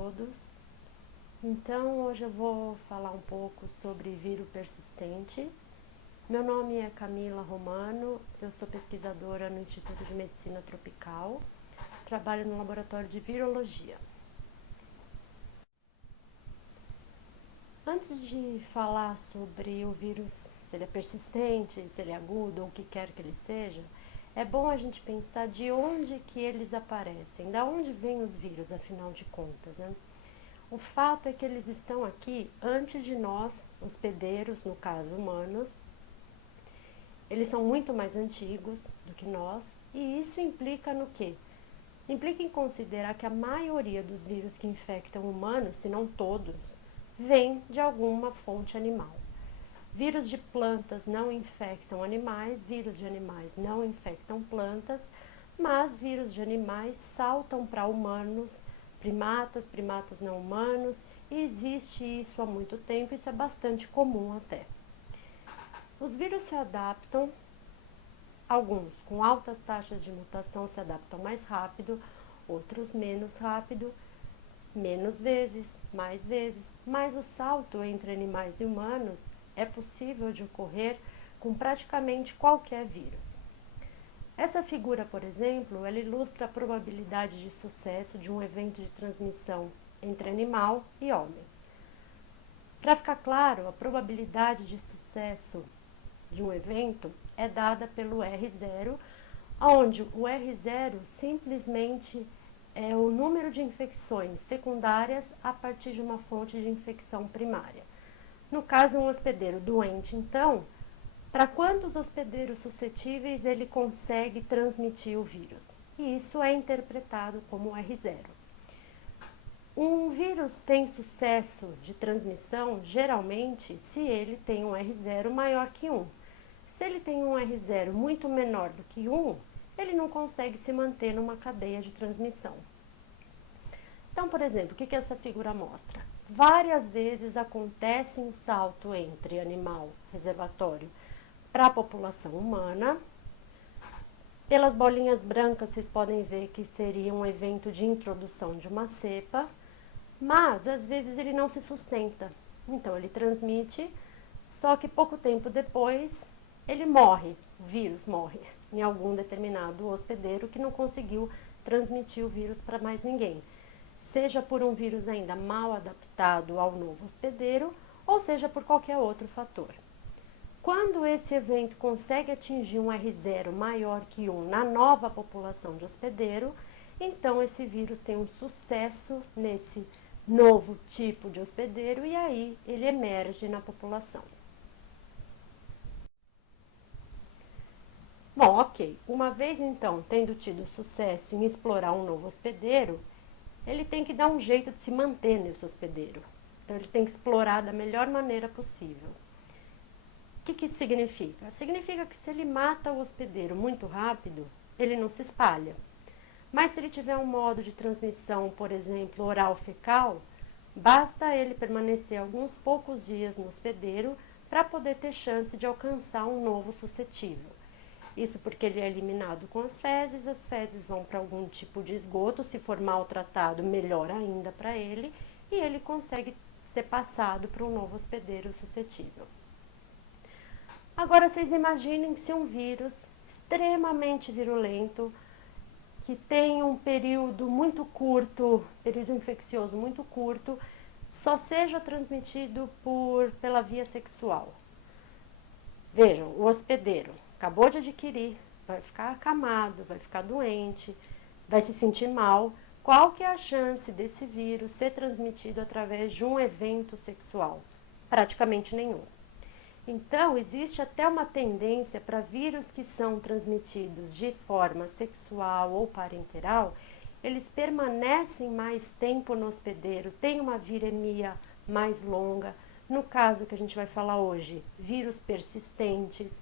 todos. Então, hoje eu vou falar um pouco sobre vírus persistentes. Meu nome é Camila Romano, eu sou pesquisadora no Instituto de Medicina Tropical, trabalho no laboratório de virologia. Antes de falar sobre o vírus, se ele é persistente, se ele é agudo ou o que quer que ele seja, é bom a gente pensar de onde que eles aparecem, da onde vêm os vírus, afinal de contas, né? O fato é que eles estão aqui antes de nós, hospedeiros, no caso humanos. Eles são muito mais antigos do que nós, e isso implica no quê? Implica em considerar que a maioria dos vírus que infectam humanos, se não todos, vem de alguma fonte animal. Vírus de plantas não infectam animais, vírus de animais não infectam plantas, mas vírus de animais saltam para humanos, primatas não humanos, e existe isso há muito tempo, isso é bastante comum até. Os vírus se adaptam, alguns com altas taxas de mutação se adaptam mais rápido, outros menos rápido, menos vezes, mas o salto entre animais e humanos é possível de ocorrer com praticamente qualquer vírus. Essa figura, por exemplo, ela ilustra a probabilidade de sucesso de um evento de transmissão entre animal e homem. Para ficar claro, a probabilidade de sucesso de um evento é dada pelo R0, onde o R0 simplesmente é o número de infecções secundárias a partir de uma fonte de infecção primária. No caso, um hospedeiro doente, então, para quantos hospedeiros suscetíveis ele consegue transmitir o vírus? E isso é interpretado como R0. Um vírus tem sucesso de transmissão, geralmente, se ele tem um R0 maior que 1. Se ele tem um R0 muito menor do que 1, ele não consegue se manter numa cadeia de transmissão. Então, por exemplo, o que essa figura mostra? Várias vezes acontece um salto entre animal reservatório para a população humana. Pelas bolinhas brancas, vocês podem ver que seria um evento de introdução de uma cepa, mas às vezes ele não se sustenta. Então, ele transmite, só que pouco tempo depois ele morre, o vírus morre em algum determinado hospedeiro que não conseguiu transmitir o vírus para mais ninguém. Seja por um vírus ainda mal adaptado ao novo hospedeiro, ou seja por qualquer outro fator. Quando esse evento consegue atingir um R0 maior que 1 na nova população de hospedeiro, então esse vírus tem um sucesso nesse novo tipo de hospedeiro e aí ele emerge na população. Bom, ok. Uma vez então tendo tido sucesso em explorar um novo hospedeiro, ele tem que dar um jeito de se manter nesse hospedeiro. Então ele tem que explorar da melhor maneira possível. O que isso significa? Significa que se ele mata o hospedeiro muito rápido, ele não se espalha. Mas se ele tiver um modo de transmissão, por exemplo, oral-fecal, basta ele permanecer alguns poucos dias no hospedeiro para poder ter chance de alcançar um novo suscetível. Isso porque ele é eliminado com as fezes vão para algum tipo de esgoto, se for maltratado, melhor ainda para ele, e ele consegue ser passado para um novo hospedeiro suscetível. Agora, vocês imaginem se um vírus extremamente virulento, que tem um período muito curto, período infeccioso muito curto, só seja transmitido pela via sexual. Vejam, o hospedeiro acabou de adquirir, vai ficar acamado, vai ficar doente, vai se sentir mal. Qual que é a chance desse vírus ser transmitido através de um evento sexual? Praticamente nenhum. Então, existe até uma tendência para vírus que são transmitidos de forma sexual ou parenteral, eles permanecem mais tempo no hospedeiro, têm uma viremia mais longa. No caso que a gente vai falar hoje, vírus persistentes,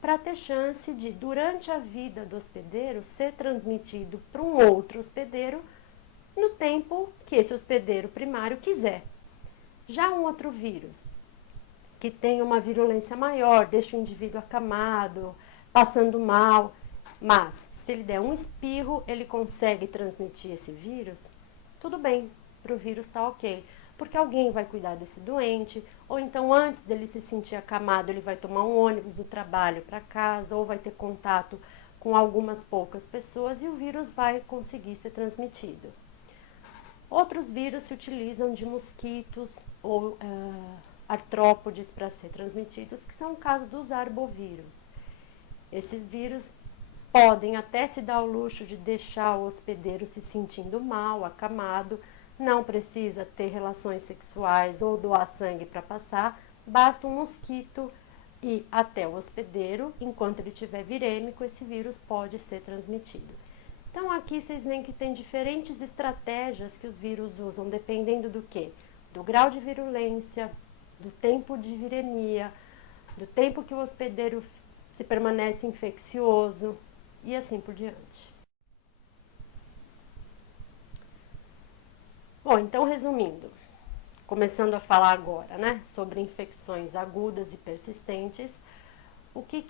para ter chance de, durante a vida do hospedeiro, ser transmitido para um outro hospedeiro no tempo que esse hospedeiro primário quiser. Já um outro vírus, que tem uma virulência maior, deixa o indivíduo acamado, passando mal, mas se ele der um espirro, ele consegue transmitir esse vírus, tudo bem, para o vírus estar ok. Porque alguém vai cuidar desse doente, ou então antes dele se sentir acamado, ele vai tomar um ônibus do trabalho para casa, ou vai ter contato com algumas poucas pessoas e o vírus vai conseguir ser transmitido. Outros vírus se utilizam de mosquitos ou artrópodes para ser transmitidos, que são o caso dos arbovírus. Esses vírus podem até se dar ao luxo de deixar o hospedeiro se sentindo mal, acamado, não precisa ter relações sexuais ou doar sangue para passar, basta um mosquito ir até o hospedeiro, enquanto ele estiver virêmico, esse vírus pode ser transmitido. Então aqui vocês veem que tem diferentes estratégias que os vírus usam, dependendo do quê? Do grau de virulência, do tempo de viremia, do tempo que o hospedeiro se permanece infeccioso e assim por diante. Bom, então resumindo, começando a falar agora, né, sobre infecções agudas e persistentes, o que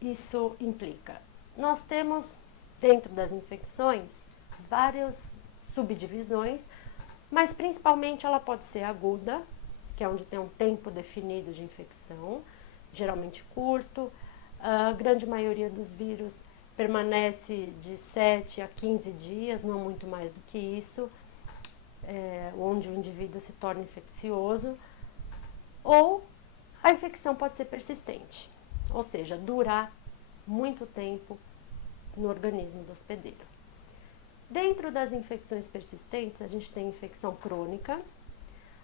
isso implica? Nós temos, dentro das infecções, várias subdivisões, mas principalmente ela pode ser aguda, que é onde tem um tempo definido de infecção, geralmente curto. A grande maioria dos vírus permanece de 7 a 15 dias, não muito mais do que isso, onde o indivíduo se torna infeccioso, ou a infecção pode ser persistente, ou seja, durar muito tempo no organismo do hospedeiro. Dentro das infecções persistentes, a gente tem infecção crônica.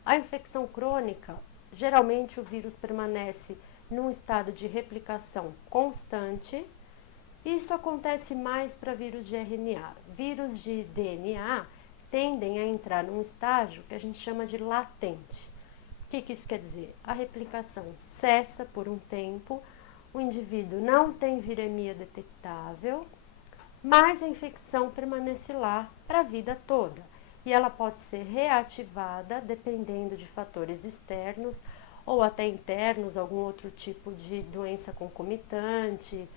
A infecção crônica, geralmente o vírus permanece num estado de replicação constante. Isso acontece mais para vírus de RNA. Vírus de DNA tendem a entrar num estágio que a gente chama de latente. O que isso quer dizer? A replicação cessa por um tempo, o indivíduo não tem viremia detectável, mas a infecção permanece lá para a vida toda. E ela pode ser reativada dependendo de fatores externos ou até internos, algum outro tipo de doença concomitante,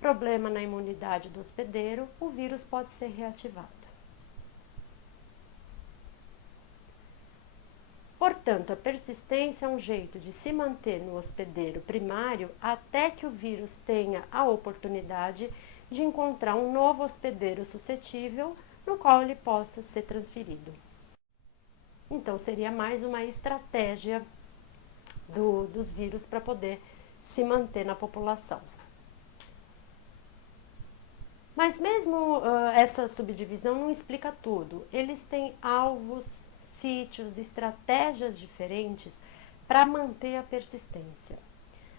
problema na imunidade do hospedeiro, o vírus pode ser reativado. Portanto, a persistência é um jeito de se manter no hospedeiro primário até que o vírus tenha a oportunidade de encontrar um novo hospedeiro suscetível no qual ele possa ser transferido. Então, seria mais uma estratégia dos vírus para poder se manter na população. Mas mesmo essa subdivisão não explica tudo. Eles têm alvos, sítios, estratégias diferentes para manter a persistência.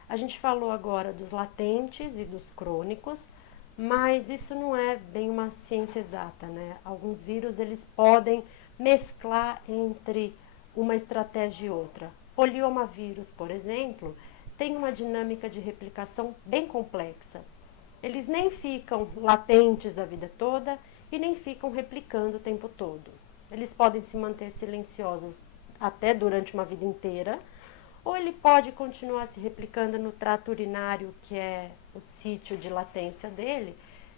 A gente falou agora dos latentes e dos crônicos, mas isso não é bem uma ciência exata, né? Alguns vírus eles podem mesclar entre uma estratégia e outra. Poliomavírus, por exemplo, tem uma dinâmica de replicação bem complexa. Eles nem ficam latentes a vida toda e nem ficam replicando o tempo todo. Eles podem se manter silenciosos até durante uma vida inteira, ou ele pode continuar se replicando no trato urinário, que é o sítio de latência dele,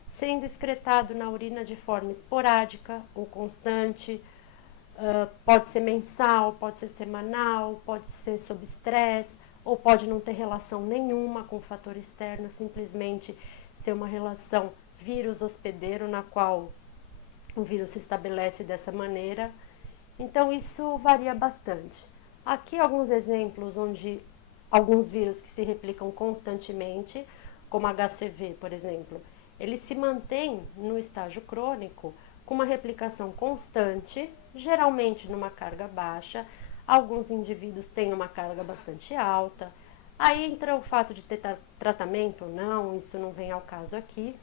sendo excretado na urina de forma esporádica ou constante, pode ser mensal, pode ser semanal, pode ser sob estresse, ou pode não ter relação nenhuma com o fator externo, simplesmente ser uma relação vírus-hospedeiro na qual o vírus se estabelece dessa maneira. Então, isso varia bastante. Aqui alguns exemplos onde alguns vírus que se replicam constantemente, como HCV, por exemplo, eles se mantêm no estágio crônico com uma replicação constante, geralmente numa carga baixa. Alguns indivíduos têm uma carga bastante alta. Aí entra o fato de ter tratamento ou não, isso não vem ao caso aqui,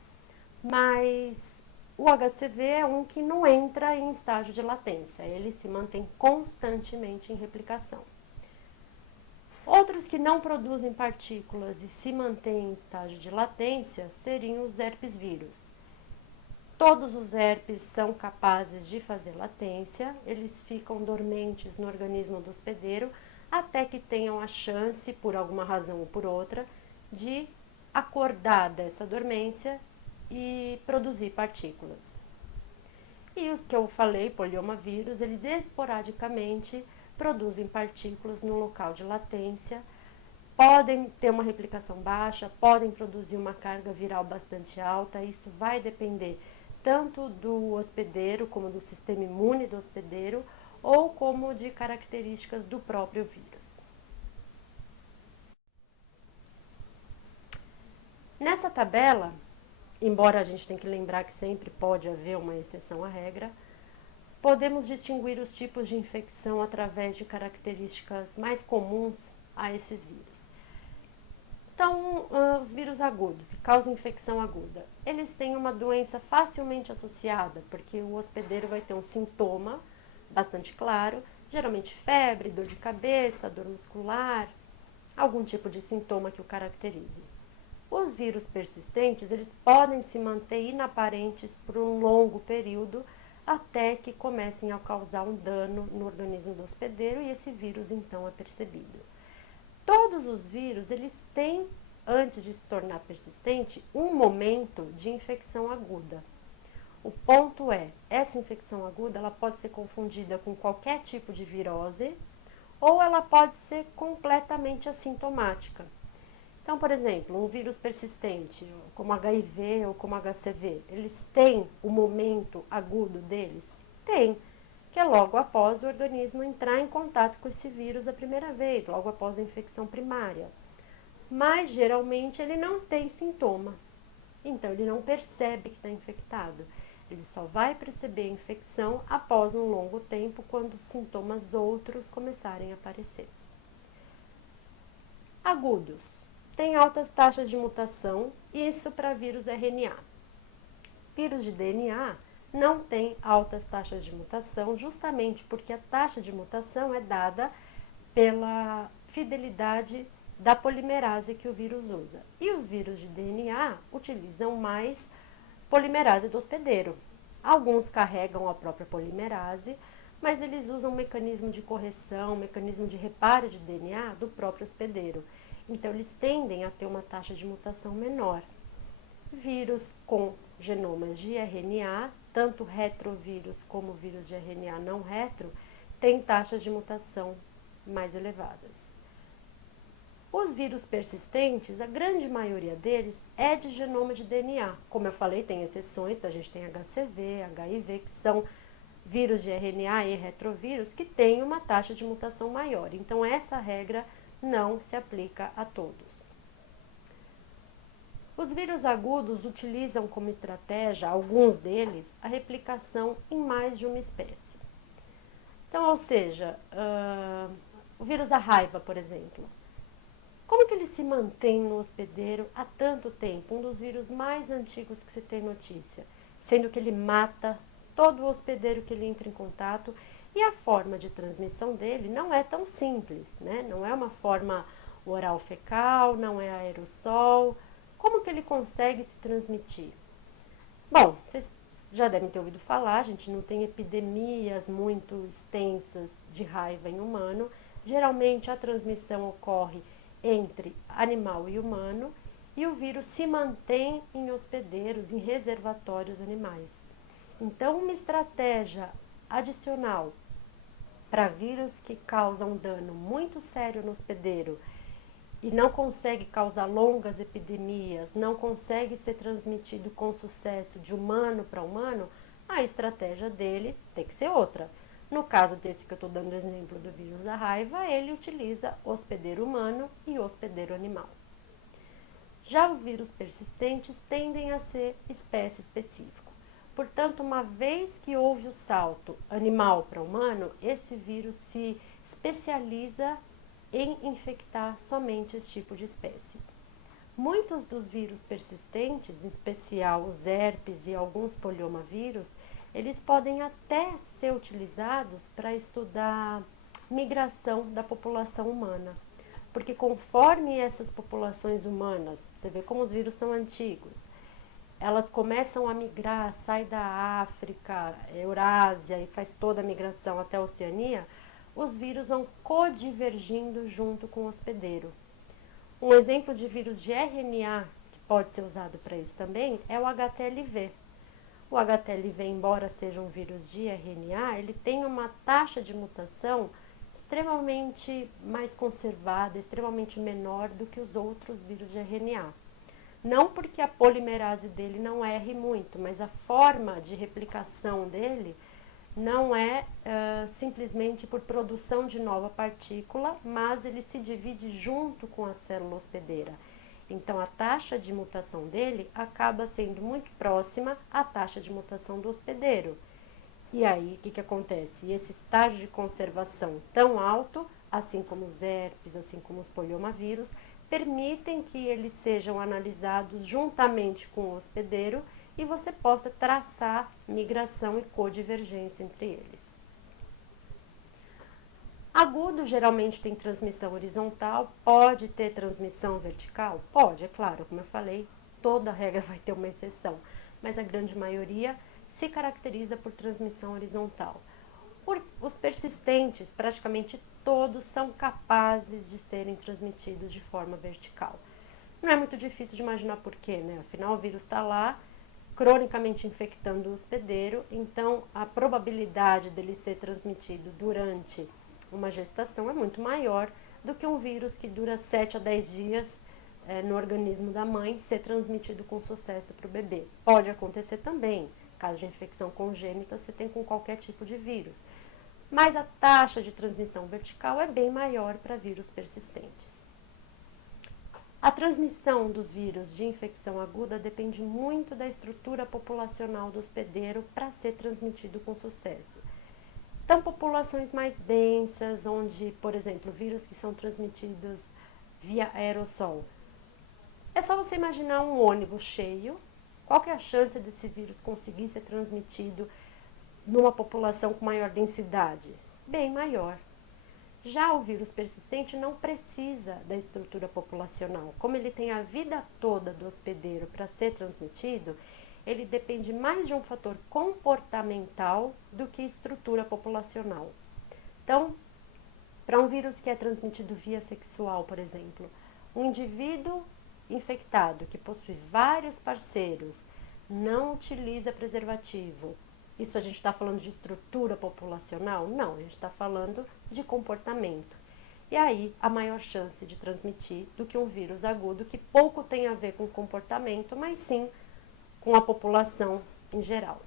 mas o HCV é um que não entra em estágio de latência, ele se mantém constantemente em replicação. Outros que não produzem partículas e se mantêm em estágio de latência seriam os herpes vírus. Todos os herpes são capazes de fazer latência, eles ficam dormentes no organismo do hospedeiro até que tenham a chance, por alguma razão ou por outra, de acordar dessa dormência e produzir partículas. E os que eu falei, poliomavírus, eles esporadicamente produzem partículas no local de latência, podem ter uma replicação baixa, podem produzir uma carga viral bastante alta, isso vai depender tanto do hospedeiro como do sistema imune do hospedeiro, ou como de características do próprio vírus. Nessa tabela, embora a gente tenha que lembrar que sempre pode haver uma exceção à regra, podemos distinguir os tipos de infecção através de características mais comuns a esses vírus. Então, os vírus agudos, que causam infecção aguda, eles têm uma doença facilmente associada, porque o hospedeiro vai ter um sintoma bastante claro, geralmente febre, dor de cabeça, dor muscular, algum tipo de sintoma que o caracterize. Os vírus persistentes, eles podem se manter inaparentes por um longo período, até que comecem a causar um dano no organismo do hospedeiro e esse vírus então é percebido. Todos os vírus, eles têm, antes de se tornar persistente, um momento de infecção aguda. O ponto é, essa infecção aguda, ela pode ser confundida com qualquer tipo de virose, ou ela pode ser completamente assintomática. Então, por exemplo, um vírus persistente, como HIV ou como HCV, eles têm o momento agudo deles? Tem, que é logo após o organismo entrar em contato com esse vírus a primeira vez, logo após a infecção primária. Mas, geralmente, ele não tem sintoma. Então, ele não percebe que está infectado. Ele só vai perceber a infecção após um longo tempo, quando sintomas outros começarem a aparecer. Agudos. Tem altas taxas de mutação, isso para vírus RNA. Vírus de DNA não tem altas taxas de mutação, justamente porque a taxa de mutação é dada pela fidelidade da polimerase que o vírus usa. E os vírus de DNA utilizam mais polimerase do hospedeiro. Alguns carregam a própria polimerase, mas eles usam um mecanismo de correção, um mecanismo de reparo de DNA do próprio hospedeiro. Então, eles tendem a ter uma taxa de mutação menor. Vírus com genomas de RNA, tanto retrovírus como vírus de RNA não retro, têm taxas de mutação mais elevadas. Os vírus persistentes, a grande maioria deles é de genoma de DNA. Como eu falei, tem exceções, então a gente tem HCV, HIV, que são vírus de RNA e retrovírus que têm uma taxa de mutação maior. Então, essa regra não se aplica a todos. Os vírus agudos utilizam como estratégia, alguns deles, a replicação em mais de uma espécie. Então, ou seja, o vírus da raiva, por exemplo. Como que ele se mantém no hospedeiro há tanto tempo? Um dos vírus mais antigos que se tem notícia, sendo que ele mata todo o hospedeiro que ele entra em contato. E a forma de transmissão dele não é tão simples, né? Não é uma forma oral fecal, não é aerossol. Como que ele consegue se transmitir? Bom, vocês já devem ter ouvido falar, a gente não tem epidemias muito extensas de raiva em humano. Geralmente a transmissão ocorre entre animal e humano e o vírus se mantém em hospedeiros, em reservatórios animais. Então, uma estratégia adicional para vírus que causam dano muito sério no hospedeiro e não consegue causar longas epidemias, não consegue ser transmitido com sucesso de humano para humano, a estratégia dele tem que ser outra. No caso desse que eu estou dando exemplo do vírus da raiva, ele utiliza hospedeiro humano e hospedeiro animal. Já os vírus persistentes tendem a ser espécie específica. Portanto, uma vez que houve o salto animal para humano, esse vírus se especializa em infectar somente esse tipo de espécie. Muitos dos vírus persistentes, em especial os herpes e alguns poliomavírus, eles podem até ser utilizados para estudar migração da população humana. Porque conforme essas populações humanas, você vê como os vírus são antigos, elas começam a migrar, sai da África, Eurásia e faz toda a migração até a Oceania, os vírus vão codivergindo junto com o hospedeiro. Um exemplo de vírus de RNA que pode ser usado para isso também é o HTLV. O HTLV, embora seja um vírus de RNA, ele tem uma taxa de mutação extremamente mais conservada, extremamente menor do que os outros vírus de RNA. Não porque a polimerase dele não erre muito, mas a forma de replicação dele não é simplesmente por produção de nova partícula, mas ele se divide junto com a célula hospedeira. Então, a taxa de mutação dele acaba sendo muito próxima à taxa de mutação do hospedeiro. E aí, o que acontece? Esse estágio de conservação tão alto, assim como os herpes, assim como os poliomavírus, permitem que eles sejam analisados juntamente com o hospedeiro e você possa traçar migração e codivergência entre eles. Agudo geralmente tem transmissão horizontal, pode ter transmissão vertical? Pode, é claro, como eu falei, toda regra vai ter uma exceção, mas a grande maioria se caracteriza por transmissão horizontal. Os persistentes, praticamente todos, são capazes de serem transmitidos de forma vertical. Não é muito difícil de imaginar por quê, né? Afinal, o vírus está lá, cronicamente infectando o hospedeiro, então a probabilidade dele ser transmitido durante uma gestação é muito maior do que um vírus que dura 7 a 10 dias no organismo da mãe ser transmitido com sucesso para o bebê. Pode acontecer também, caso de infecção congênita, você tem com qualquer tipo de vírus. Mas a taxa de transmissão vertical é bem maior para vírus persistentes. A transmissão dos vírus de infecção aguda depende muito da estrutura populacional do hospedeiro para ser transmitido com sucesso. Então, populações mais densas, onde, por exemplo, vírus que são transmitidos via aerossol. É só você imaginar um ônibus cheio. Qual que é a chance desse vírus conseguir ser transmitido numa população com maior densidade? Bem maior. Já o vírus persistente não precisa da estrutura populacional. Como ele tem a vida toda do hospedeiro para ser transmitido, ele depende mais de um fator comportamental do que estrutura populacional. Então, para um vírus que é transmitido via sexual, por exemplo, um indivíduo infectado que possui vários parceiros, não utiliza preservativo. Isso a gente está falando de estrutura populacional? Não, a gente está falando de comportamento. E aí, a maior chance de transmitir do que um vírus agudo que pouco tem a ver com comportamento, mas sim com a população em geral.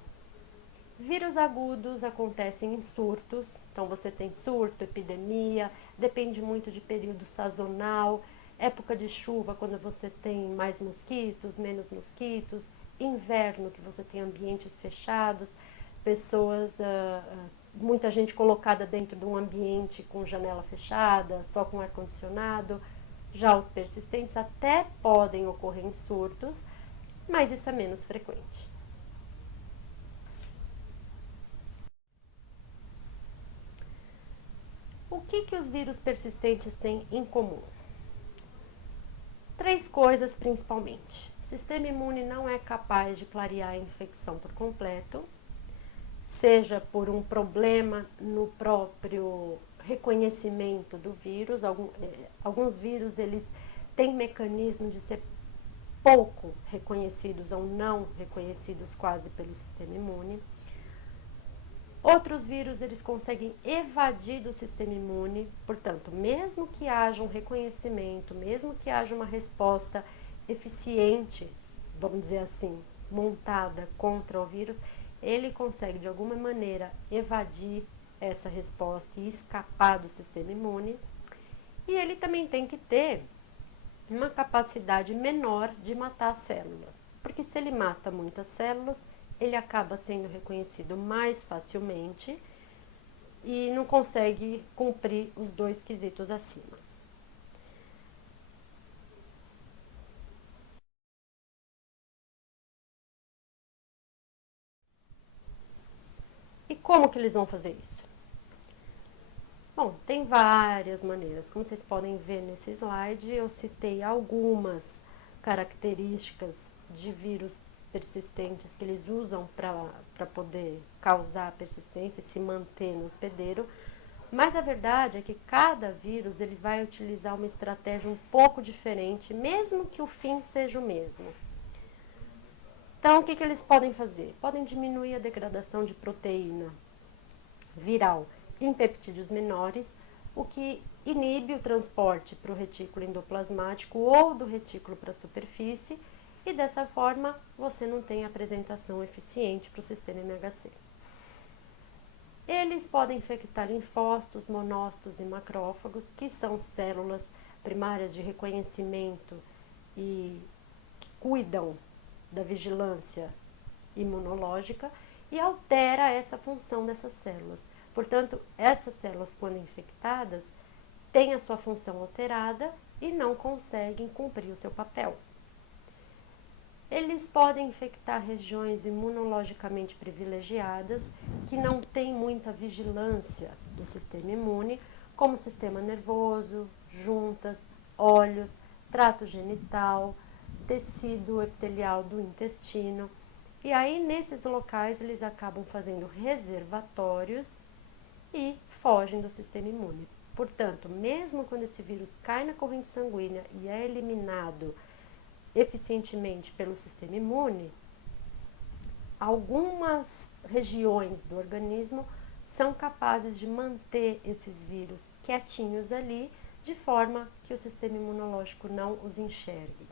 Vírus agudos acontecem em surtos, então você tem surto, epidemia, depende muito de período sazonal, época de chuva quando você tem mais mosquitos, menos mosquitos, inverno que você tem ambientes fechados, pessoas, muita gente colocada dentro de um ambiente com janela fechada, só com ar-condicionado. Já os persistentes até podem ocorrer em surtos, mas isso é menos frequente. O que os vírus persistentes têm em comum? 3 coisas principalmente. O sistema imune não é capaz de clarear a infecção por completo, seja por um problema no próprio reconhecimento do vírus. Alguns vírus eles têm mecanismo de ser pouco reconhecidos ou não reconhecidos quase pelo sistema imune. Outros vírus eles conseguem evadir do sistema imune, portanto, mesmo que haja um reconhecimento, mesmo que haja uma resposta eficiente, vamos dizer assim, montada contra o vírus, ele consegue de alguma maneira evadir essa resposta e escapar do sistema imune. E ele também tem que ter uma capacidade menor de matar a célula, porque se ele mata muitas células, ele acaba sendo reconhecido mais facilmente e não consegue cumprir os 2 quesitos acima. E como que eles vão fazer isso? Bom, tem várias maneiras. Como vocês podem ver nesse slide, eu citei algumas características de vírus persistentes que eles usam para poder causar persistência e se manter no hospedeiro, mas a verdade é que cada vírus ele vai utilizar uma estratégia um pouco diferente, mesmo que o fim seja o mesmo. Então, o que eles podem fazer? Podem diminuir a degradação de proteína viral em peptídeos menores, o que inibe o transporte para o retículo endoplasmático ou do retículo para a superfície, e dessa forma você não tem apresentação eficiente para o sistema MHC. Eles podem infectar linfócitos, monócitos e macrófagos, que são células primárias de reconhecimento e que cuidam da vigilância imunológica, e altera essa função dessas células. Portanto, essas células, quando infectadas, têm a sua função alterada e não conseguem cumprir o seu papel. Eles podem infectar regiões imunologicamente privilegiadas, que não têm muita vigilância do sistema imune, como o sistema nervoso, juntas, olhos, trato genital, tecido epitelial do intestino. E aí, nesses locais, eles acabam fazendo reservatórios e fogem do sistema imune. Portanto, mesmo quando esse vírus cai na corrente sanguínea e é eliminado eficientemente pelo sistema imune, algumas regiões do organismo são capazes de manter esses vírus quietinhos ali, de forma que o sistema imunológico não os enxergue.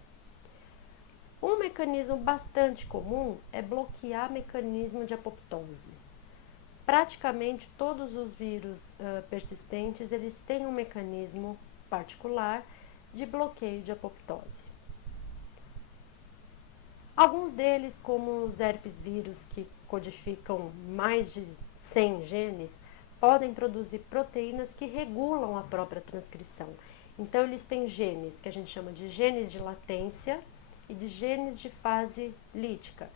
Um mecanismo bastante comum é bloquear mecanismo de apoptose. Praticamente todos os vírus persistentes, eles têm um mecanismo particular de bloqueio de apoptose. Alguns deles, como os herpes vírus, que codificam mais de 100 genes, podem produzir proteínas que regulam a própria transcrição. Então, eles têm genes que a gente chama de genes de latência e de genes de fase lítica.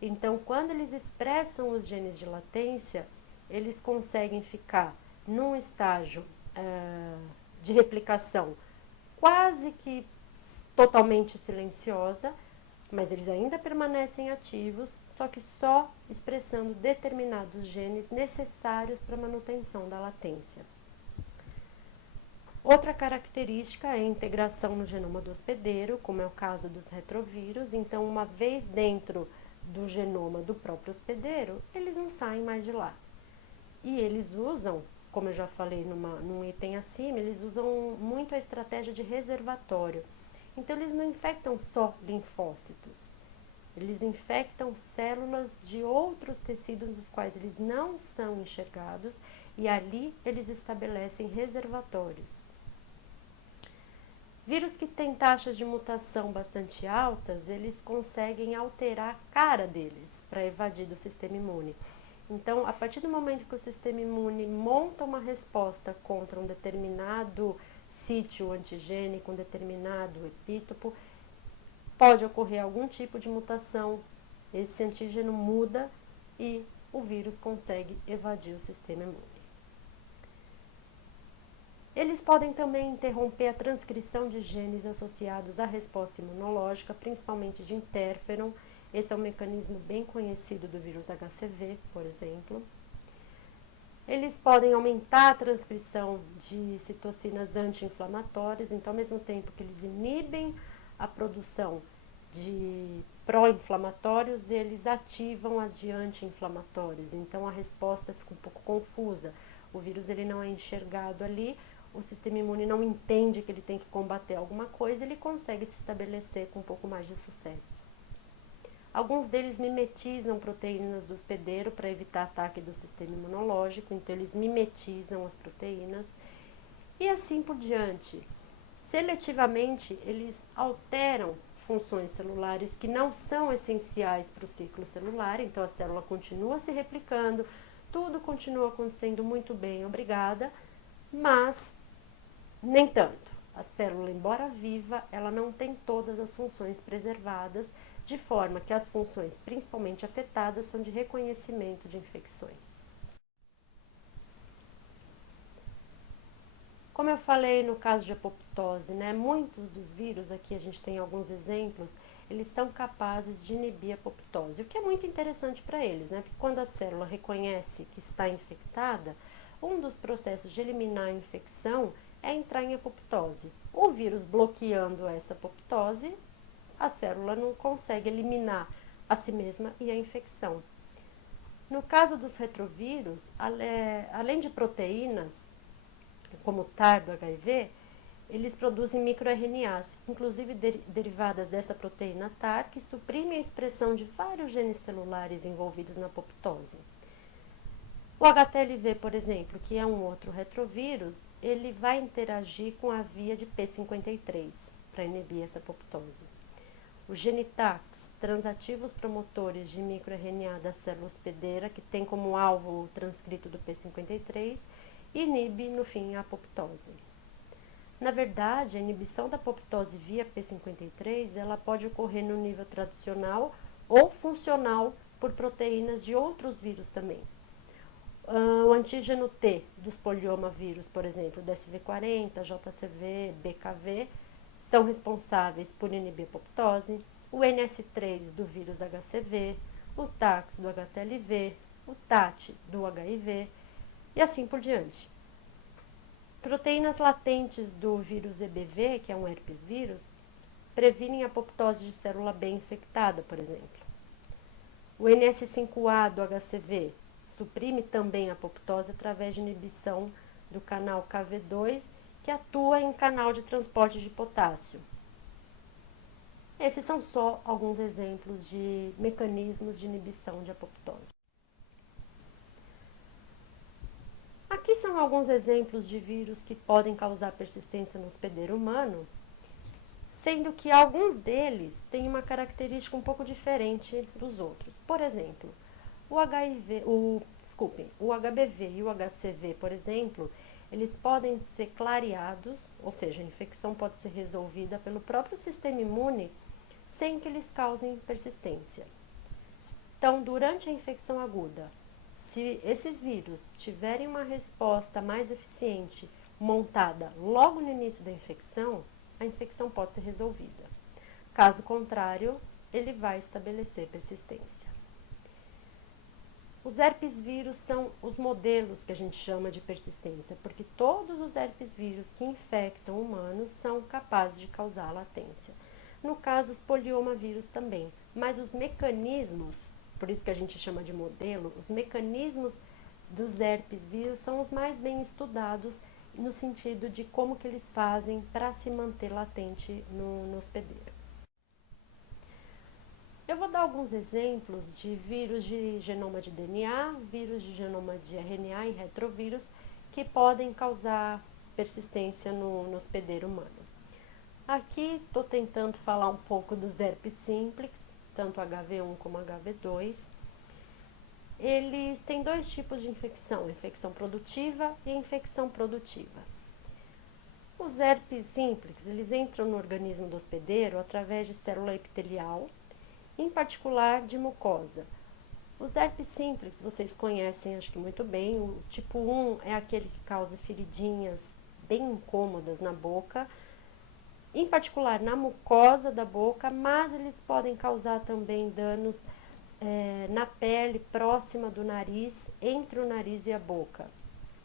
Então, quando eles expressam os genes de latência, eles conseguem ficar num estágio de replicação quase que totalmente silenciosa, mas eles ainda permanecem ativos, só que só expressando determinados genes necessários para a manutenção da latência. Outra característica é a integração no genoma do hospedeiro, como é o caso dos retrovírus. Então, uma vez dentro do genoma do próprio hospedeiro, eles não saem mais de lá. E eles usam, como eu já falei num item acima, eles usam muito a estratégia de reservatório. Então, eles não infectam só linfócitos, eles infectam células de outros tecidos dos quais eles não são enxergados, e ali eles estabelecem reservatórios. Vírus que têm taxas de mutação bastante altas, eles conseguem alterar a cara deles para evadir do sistema imune. Então, a partir do momento que o sistema imune monta uma resposta contra um determinado sítio antigênico, um determinado epítopo, pode ocorrer algum tipo de mutação, esse antígeno muda e o vírus consegue evadir o sistema imune. Eles podem também interromper a transcrição de genes associados à resposta imunológica, principalmente de interferon. Esse é um mecanismo bem conhecido do vírus HCV, por exemplo. Eles podem aumentar a transcrição de citocinas anti-inflamatórias, então, ao mesmo tempo que eles inibem a produção de pró-inflamatórios, eles ativam as de anti-inflamatórios. Então, a resposta fica um pouco confusa. O vírus ele não é enxergado ali, o sistema imune não entende que ele tem que combater alguma coisa, ele consegue se estabelecer com um pouco mais de sucesso. Alguns deles mimetizam proteínas do hospedeiro para evitar ataque do sistema imunológico, então eles mimetizam as proteínas e assim por diante. Seletivamente, eles alteram funções celulares que não são essenciais para o ciclo celular, então a célula continua se replicando, tudo continua acontecendo muito bem, obrigada, mas nem tanto. A célula, embora viva, ela não tem todas as funções preservadas, de forma que as funções principalmente afetadas são de reconhecimento de infecções. Como eu falei no caso de apoptose, muitos dos vírus, aqui a gente tem alguns exemplos, eles são capazes de inibir a apoptose, o que é muito interessante para eles, porque quando a célula reconhece que está infectada, um dos processos de eliminar a infecção é entrar em apoptose. O vírus bloqueando essa apoptose, a célula não consegue eliminar a si mesma e a infecção. No caso dos retrovírus, além de proteínas, como o TAR do HIV, eles produzem microRNAs, inclusive derivadas dessa proteína TAR, que suprimem a expressão de vários genes celulares envolvidos na apoptose. O HTLV, por exemplo, que é um outro retrovírus, ele vai interagir com a via de P53 para inibir essa apoptose. Os genitax, transativos promotores de microRNA da célula hospedeira, que tem como alvo o transcrito do P53, inibe, no fim, a apoptose. Na verdade, a inibição da apoptose via P53 ela pode ocorrer no nível tradicional ou funcional por proteínas de outros vírus também. O antígeno T dos poliomavírus, por exemplo, DSV40, JCV, BKV, são responsáveis por inibir a apoptose. O NS3 do vírus HCV, o TAX do HTLV, o TAT do HIV e assim por diante. Proteínas latentes do vírus EBV, que é um herpes vírus, previnem a apoptose de célula B infectada, por exemplo. O NS5A do HCV suprime também a apoptose através de inibição do canal KV2, que atua em canal de transporte de potássio. Esses são só alguns exemplos de mecanismos de inibição de apoptose. Aqui são alguns exemplos de vírus que podem causar persistência no hospedeiro humano, sendo que alguns deles têm uma característica um pouco diferente dos outros. Por exemplo, o HBV e o HCV, por exemplo, eles podem ser clareados, ou seja, a infecção pode ser resolvida pelo próprio sistema imune sem que eles causem persistência. Então, durante a infecção aguda, se esses vírus tiverem uma resposta mais eficiente montada logo no início da infecção, a infecção pode ser resolvida. Caso contrário, ele vai estabelecer persistência. Os herpes vírus são os modelos que a gente chama de persistência, porque todos os herpes vírus que infectam humanos são capazes de causar latência. No caso, os poliomavírus também, mas os mecanismos, por isso que a gente chama de modelo, os mecanismos dos herpes vírus são os mais bem estudados no sentido de como que eles fazem para se manter latente no hospedeiro. Eu vou dar alguns exemplos de vírus de genoma de DNA, vírus de genoma de RNA e retrovírus que podem causar persistência no hospedeiro humano. Aqui estou tentando falar um pouco dos herpes simplex, tanto HV1 como HV2. Eles têm dois tipos de infecção, infecção produtiva e infecção produtiva. Os herpes simplex, eles entram no organismo do hospedeiro através de célula epitelial, em particular de mucosa. Os herpes simplex vocês conhecem, acho que muito bem. O tipo 1 é aquele que causa feridinhas bem incômodas na boca, em particular na mucosa da boca, mas eles podem causar também danos na pele próxima do nariz, entre o nariz e a boca.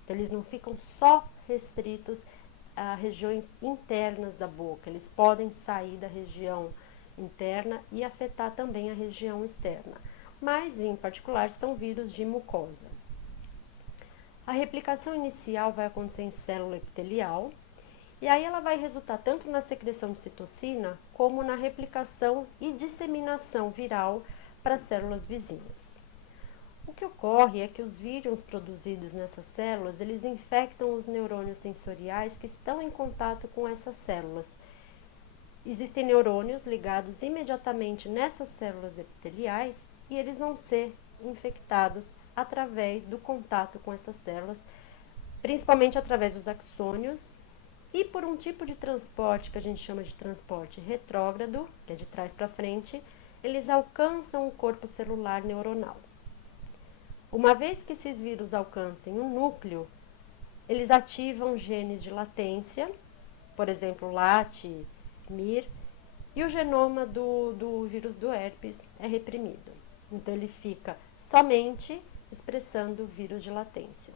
Então, eles não ficam só restritos a regiões internas da boca, eles podem sair da região interna e afetar também a região externa, mas em particular são vírus de mucosa. A replicação inicial vai acontecer em célula epitelial e aí ela vai resultar tanto na secreção de citocina como na replicação e disseminação viral para células vizinhas. O que ocorre é que os vírus produzidos nessas células, eles infectam os neurônios sensoriais que estão em contato com essas células. Existem neurônios ligados imediatamente nessas células epiteliais e eles vão ser infectados através do contato com essas células, principalmente através dos axônios e por um tipo de transporte que a gente chama de transporte retrógrado, que é de trás para frente, eles alcançam o corpo celular neuronal. Uma vez que esses vírus alcancem o núcleo, eles ativam genes de latência, por exemplo, LAT, MIR, e o genoma do vírus do herpes é reprimido. Então, ele fica somente expressando o vírus de latência.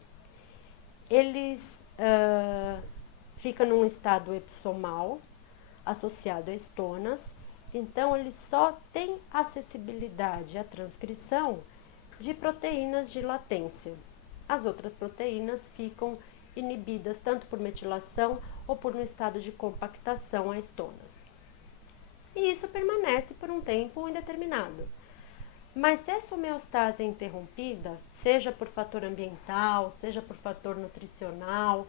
Eles ficam num estado epissomal, associado a estonas, Então, ele só tem acessibilidade à transcrição de proteínas de latência. As outras proteínas ficam inibidas tanto por metilação ou por um estado de compactação a estonas. E isso permanece por um tempo indeterminado. Mas se essa homeostase é interrompida, seja por fator ambiental, seja por fator nutricional,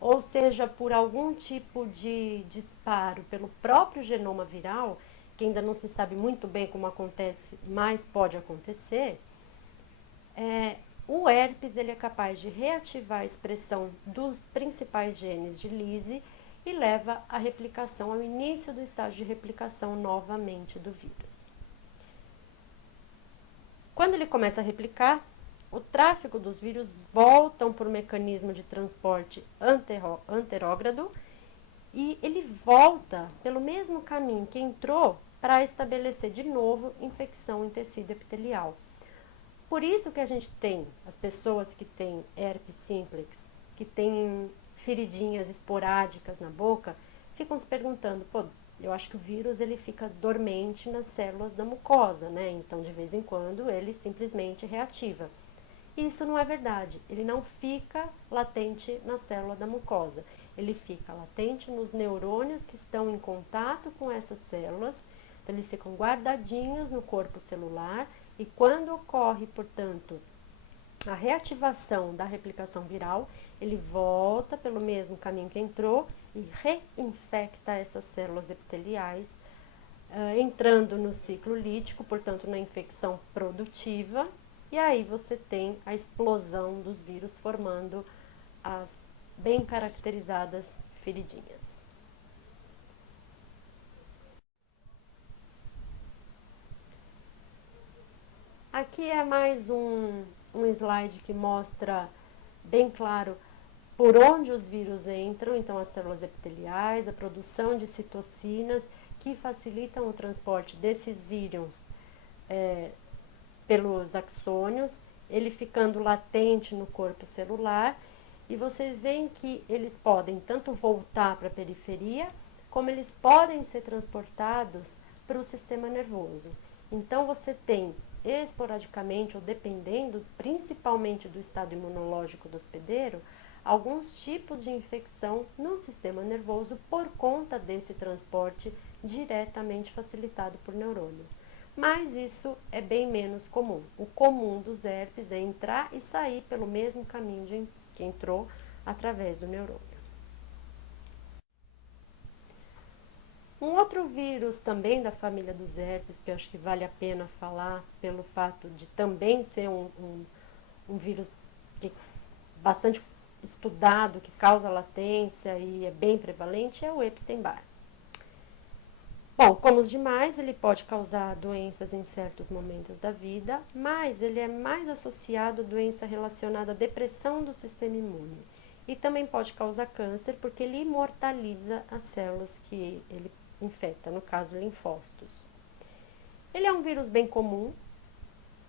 ou seja por algum tipo de disparo pelo próprio genoma viral, que ainda não se sabe muito bem como acontece, mas pode acontecer, o herpes ele é capaz de reativar a expressão dos principais genes de lise e leva à replicação, ao início do estágio de replicação novamente do vírus. Quando ele começa a replicar, o tráfego dos vírus voltam por um mecanismo de transporte anterógrado e ele volta pelo mesmo caminho que entrou para estabelecer de novo infecção em tecido epitelial. Por isso que a gente tem as pessoas que têm herpes simplex, que têm feridinhas esporádicas na boca, ficam se perguntando, pô, eu acho que o vírus ele fica dormente nas células da mucosa, né? Então, de vez em quando, ele simplesmente reativa. E isso não é verdade. Ele não fica latente na célula da mucosa. Ele fica latente nos neurônios que estão em contato com essas células. Então, eles ficam guardadinhos no corpo celular. E quando ocorre, portanto, a reativação da replicação viral, ele volta pelo mesmo caminho que entrou e reinfecta essas células epiteliais, entrando no ciclo lítico, portanto, na infecção produtiva, e aí você tem a explosão dos vírus formando as bem caracterizadas feridinhas. Aqui é mais um slide que mostra bem claro por onde os vírus entram, então as células epiteliais, a produção de citocinas que facilitam o transporte desses vírus pelos axônios, ele ficando latente no corpo celular, e vocês veem que eles podem tanto voltar para a periferia, como eles podem ser transportados para o sistema nervoso. Então você tem esporadicamente, ou dependendo principalmente do estado imunológico do hospedeiro, alguns tipos de infecção no sistema nervoso por conta desse transporte diretamente facilitado por neurônio. Mas isso é bem menos comum. O comum dos herpes é entrar e sair pelo mesmo caminho que entrou através do neurônio. Um outro vírus também da família dos herpes, que eu acho que vale a pena falar pelo fato de também ser um vírus que bastante estudado, que causa latência e é bem prevalente, é o Epstein-Barr. Bom, como os demais, ele pode causar doenças em certos momentos da vida, mas ele é mais associado a doença relacionada à depressão do sistema imune. E também pode causar câncer, porque ele imortaliza as células que ele infecta, no caso, linfócitos. Ele é um vírus bem comum,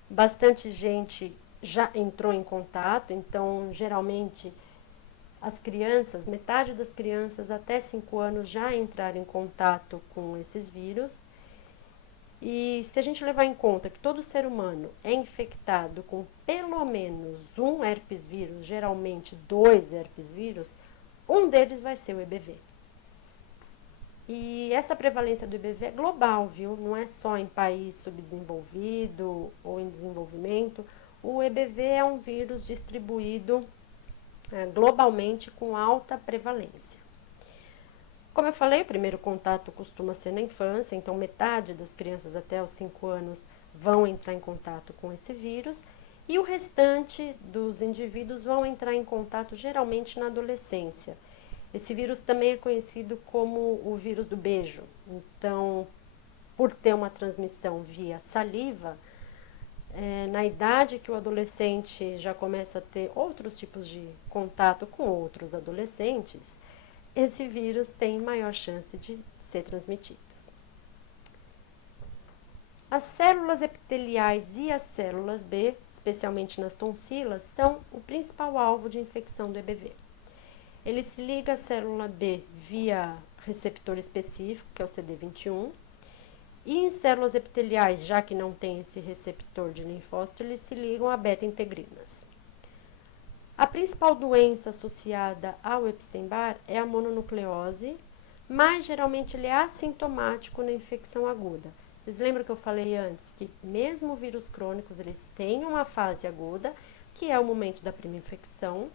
bastante gente já entrou em contato, então, geralmente, as crianças, metade das crianças até 5 anos já entraram em contato com esses vírus. E se a gente levar em conta que todo ser humano é infectado com pelo menos um herpes vírus, geralmente 2 herpes vírus, um deles vai ser o EBV. E essa prevalência do EBV é global, viu? Não é só em país subdesenvolvido ou em desenvolvimento. O EBV é um vírus distribuído globalmente com alta prevalência. Como eu falei, o primeiro contato costuma ser na infância, então metade das crianças até os 5 anos vão entrar em contato com esse vírus e o restante dos indivíduos vão entrar em contato geralmente na adolescência. Esse vírus também é conhecido como o vírus do beijo. Então, por ter uma transmissão via saliva, na idade que o adolescente já começa a ter outros tipos de contato com outros adolescentes, esse vírus tem maior chance de ser transmitido. As células epiteliais e as células B, especialmente nas tonsilas, são o principal alvo de infecção do EBV. Ele se liga à célula B via receptor específico, que é o CD21, E em células epiteliais, já que não tem esse receptor de linfócito, eles se ligam a beta-integrinas. A principal doença associada ao Epstein-Barr é a mononucleose, mas geralmente ele é assintomático na infecção aguda. Vocês lembram que eu falei antes que mesmo vírus crônicos, eles têm uma fase aguda, que é o momento da primeira infecção,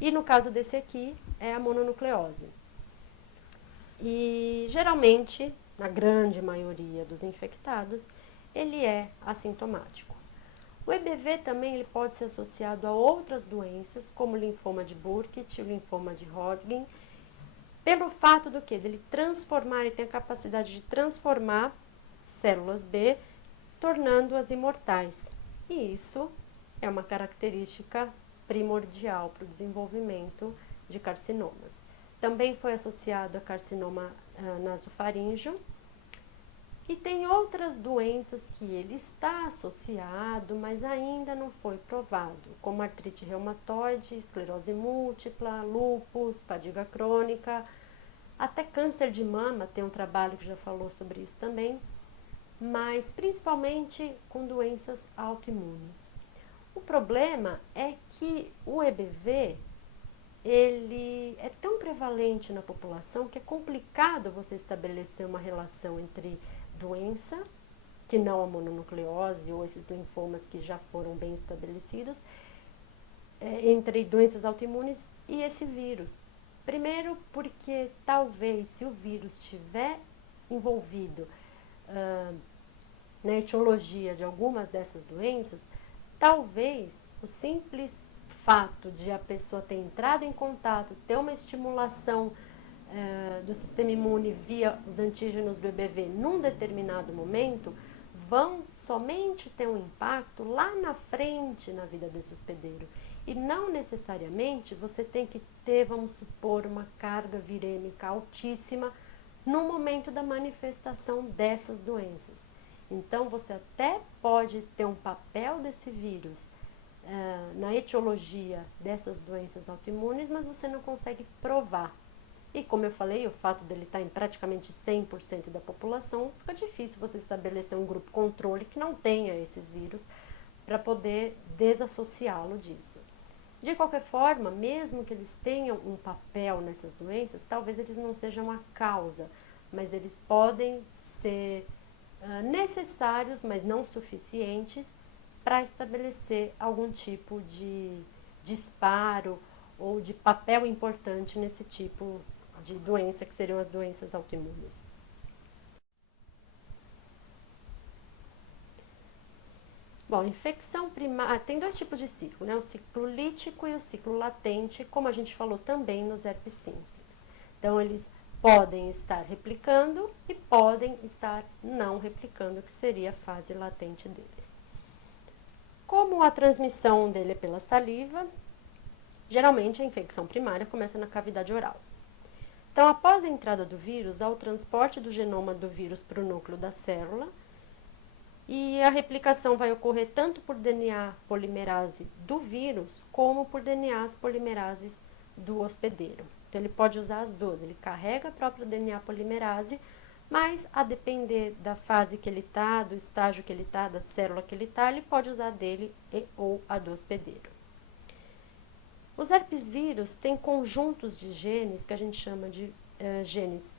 e no caso desse aqui, é a mononucleose. E geralmente, na grande maioria dos infectados, ele é assintomático. O EBV também ele pode ser associado a outras doenças, como o linfoma de Burkitt, o linfoma de Hodgkin, pelo fato do que? Dele transformar, ele tem a capacidade de transformar células B, tornando-as imortais. E isso é uma característica primordial para o desenvolvimento de carcinomas. Também foi associado a carcinoma nasofaríngeo. E tem outras doenças que ele está associado, mas ainda não foi provado, como artrite reumatoide, esclerose múltipla, lúpus, fadiga crônica, até câncer de mama, tem um trabalho que já falou sobre isso também, mas principalmente com doenças autoimunes. O problema é que o EBV, ele é tão prevalente na população que é complicado você estabelecer uma relação entre doença, que não a mononucleose ou esses linfomas que já foram bem estabelecidos, entre doenças autoimunes e esse vírus. Primeiro porque talvez se o vírus estiver envolvido na etiologia de algumas dessas doenças, talvez o simples fato de a pessoa ter entrado em contato, ter uma estimulação do sistema imune via os antígenos do EBV num determinado momento, vão somente ter um impacto lá na frente na vida desse hospedeiro. E não necessariamente você tem que ter, vamos supor, uma carga virêmica altíssima no momento da manifestação dessas doenças. Então, você até pode ter um papel desse vírus na etiologia dessas doenças autoimunes, mas você não consegue provar. E como eu falei, o fato dele estar em praticamente 100% da população, fica difícil você estabelecer um grupo controle que não tenha esses vírus para poder desassociá-lo disso. De qualquer forma, mesmo que eles tenham um papel nessas doenças, talvez eles não sejam a causa, mas eles podem ser necessários, mas não suficientes, para estabelecer algum tipo de disparo ou de papel importante nesse tipo de doença, que seriam as doenças autoimunes. Bom, infecção primária, tem dois tipos de ciclo, né? O ciclo lítico e o ciclo latente, como a gente falou também nos herpes simples. Então, eles podem estar replicando e podem estar não replicando, que seria a fase latente deles. Como a transmissão dele é pela saliva, geralmente a infecção primária começa na cavidade oral. Então, após a entrada do vírus, há o transporte do genoma do vírus para o núcleo da célula, e a replicação vai ocorrer tanto por DNA polimerase do vírus, como por DNAs polimerases do hospedeiro. Então, ele pode usar as duas, ele carrega a própria DNA polimerase, mas a depender da fase que ele está, do estágio que ele está, da célula que ele está, ele pode usar dele ou a do hospedeiro. Os herpes vírus têm conjuntos de genes que a gente chama de genes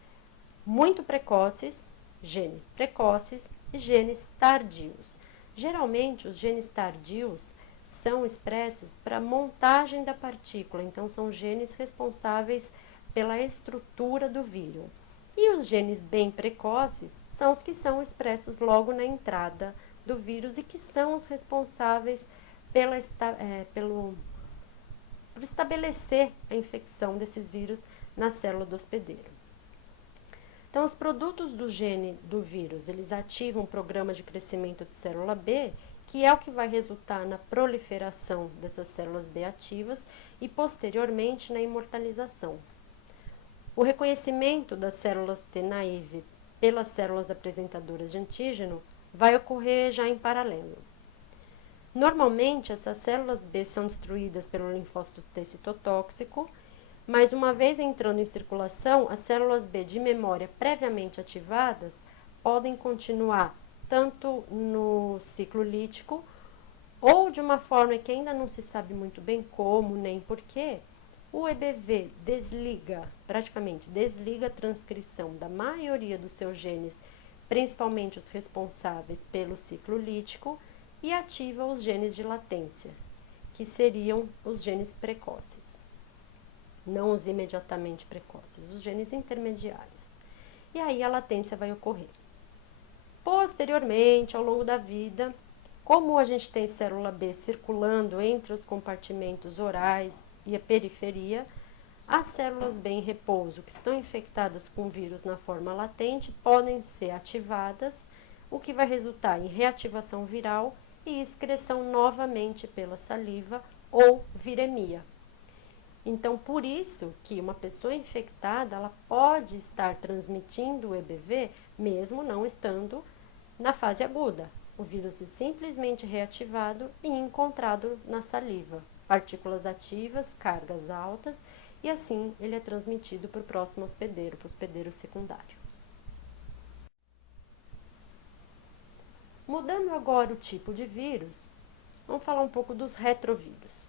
muito precoces, gene precoces e genes tardios. Geralmente, os genes tardios são expressos para a montagem da partícula, então são genes responsáveis pela estrutura do vírus. E os genes bem precoces são os que são expressos logo na entrada do vírus e que são os responsáveis por estabelecer a infecção desses vírus na célula do hospedeiro. Então, os produtos do gene do vírus, eles ativam o programa de crescimento de célula B, que é o que vai resultar na proliferação dessas células B ativas e, posteriormente, na imortalização. O reconhecimento das células T naive pelas células apresentadoras de antígeno vai ocorrer já em paralelo. Normalmente, essas células B são destruídas pelo linfócito T citotóxico, mas uma vez entrando em circulação, as células B de memória previamente ativadas podem continuar tanto no ciclo lítico ou de uma forma que ainda não se sabe muito bem como nem porquê, o EBV praticamente desliga a transcrição da maioria dos seus genes, principalmente os responsáveis pelo ciclo lítico, e ativa os genes de latência, que seriam os genes precoces. Não os imediatamente precoces, os genes intermediários. E aí a latência vai ocorrer. Posteriormente, ao longo da vida, como a gente tem célula B circulando entre os compartimentos orais e a periferia, as células B em repouso, que estão infectadas com vírus na forma latente, podem ser ativadas, o que vai resultar em reativação viral e excreção novamente pela saliva ou viremia. Então, por isso que uma pessoa infectada, ela pode estar transmitindo o EBV, mesmo não estando na fase aguda. O vírus é simplesmente reativado e encontrado na saliva, partículas ativas, cargas altas, e assim ele é transmitido para o próximo hospedeiro, para o hospedeiro secundário. Mudando agora o tipo de vírus, vamos falar um pouco dos retrovírus.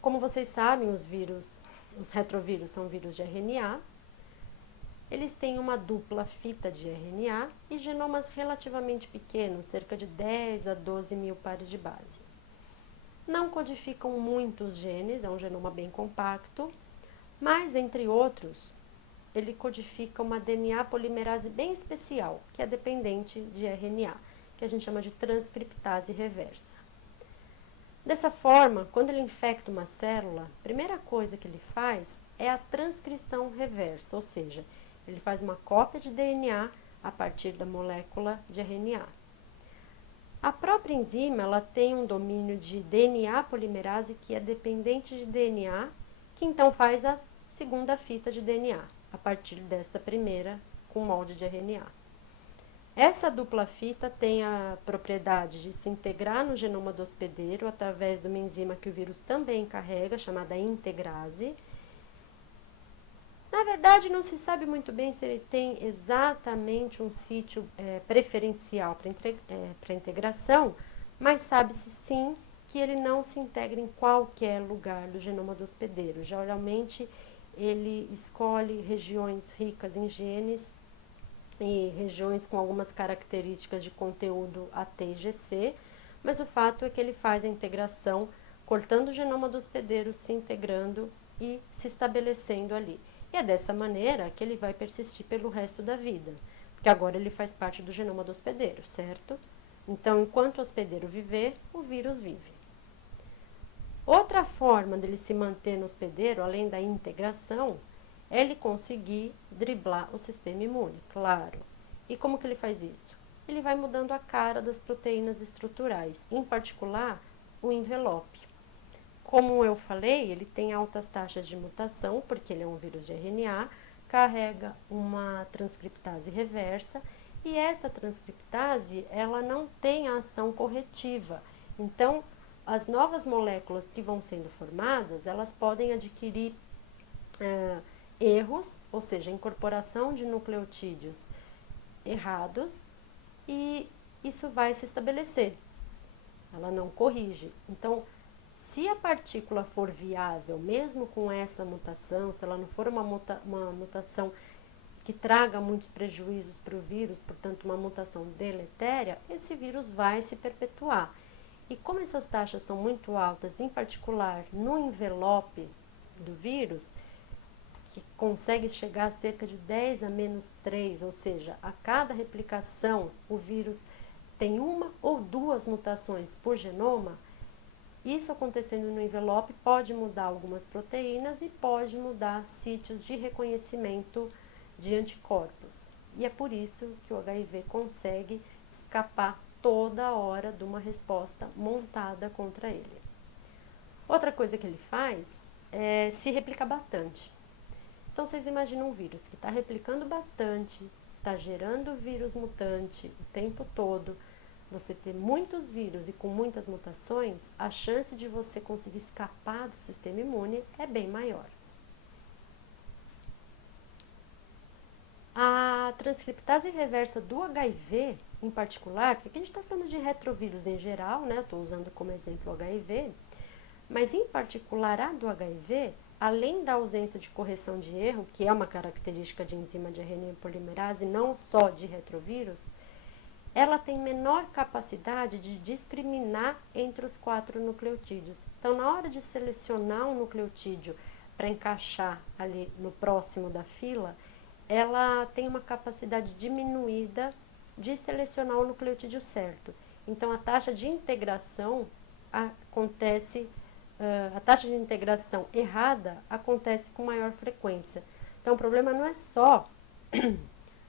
Como vocês sabem, os retrovírus são vírus de RNA. Eles têm uma dupla fita de RNA e genomas relativamente pequenos, cerca de 10 a 12 mil pares de base. Não codificam muitos genes, é um genoma bem compacto, mas, entre outros, ele codifica uma DNA polimerase bem especial, que é dependente de RNA, que a gente chama de transcriptase reversa. Dessa forma, quando ele infecta uma célula, a primeira coisa que ele faz é a transcrição reversa, ou seja, ele faz uma cópia de DNA a partir da molécula de RNA. A própria enzima ela tem um domínio de DNA polimerase que é dependente de DNA, que então faz a segunda fita de DNA, a partir desta primeira com molde de RNA. Essa dupla fita tem a propriedade de se integrar no genoma do hospedeiro através de uma enzima que o vírus também carrega, chamada integrase. Na verdade, não se sabe muito bem se ele tem exatamente um sítio preferencial para integração, mas sabe-se sim que ele não se integra em qualquer lugar do genoma do hospedeiro. Geralmente, ele escolhe regiões ricas em genes e regiões com algumas características de conteúdo AT e GC, mas o fato é que ele faz a integração, cortando o genoma do hospedeiro, se integrando e se estabelecendo ali. E é dessa maneira que ele vai persistir pelo resto da vida, porque agora ele faz parte do genoma do hospedeiro, certo? Então, enquanto o hospedeiro viver, o vírus vive. Outra forma dele se manter no hospedeiro, além da integração, é ele conseguir driblar o sistema imune, claro. E como que ele faz isso? Ele vai mudando a cara das proteínas estruturais, em particular o envelope. Como eu falei, ele tem altas taxas de mutação, porque ele é um vírus de RNA, carrega uma transcriptase reversa, e essa transcriptase, ela não tem a ação corretiva. Então, as novas moléculas que vão sendo formadas, elas podem adquirir erros, ou seja, incorporação de nucleotídeos errados, e isso vai se estabelecer. Ela não corrige. Então, se a partícula for viável, mesmo com essa mutação, se ela não for uma mutação que traga muitos prejuízos para o vírus, portanto, uma mutação deletéria, esse vírus vai se perpetuar. E como essas taxas são muito altas, em particular no envelope do vírus, que consegue chegar a cerca de 10 a menos 3, ou seja, a cada replicação o vírus tem uma ou duas mutações por genoma. Isso acontecendo no envelope pode mudar algumas proteínas e pode mudar sítios de reconhecimento de anticorpos. E é por isso que o HIV consegue escapar toda hora de uma resposta montada contra ele. Outra coisa que ele faz é se replicar bastante. Então, vocês imaginam um vírus que está replicando bastante, está gerando vírus mutante o tempo todo. Você ter muitos vírus e com muitas mutações, a chance de você conseguir escapar do sistema imune é bem maior. A transcriptase reversa do HIV, em particular, porque aqui a gente está falando de retrovírus em geral, né? Estou usando como exemplo o HIV, mas em particular a do HIV, além da ausência de correção de erro, que é uma característica de enzima de RNA polimerase, não só de retrovírus, ela tem menor capacidade de discriminar entre os 4 nucleotídeos. Então, na hora de selecionar um nucleotídeo para encaixar ali no próximo da fila, ela tem uma capacidade diminuída de selecionar o nucleotídeo certo. Então, a taxa de integração acontece, a taxa de integração errada acontece com maior frequência. Então, o problema não é só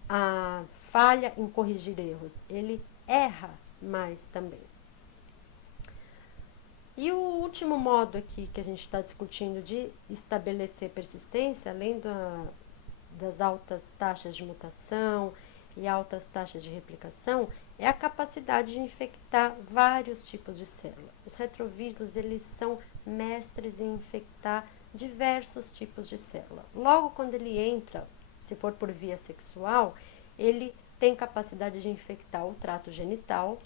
a falha em corrigir erros, ele erra mais também. E o último modo aqui que a gente está discutindo de estabelecer persistência, além das altas taxas de mutação e altas taxas de replicação, é a capacidade de infectar vários tipos de célula. Os retrovírus, eles são mestres em infectar diversos tipos de célula. Logo quando ele entra, se for por via sexual, ele tem capacidade de infectar o trato genital.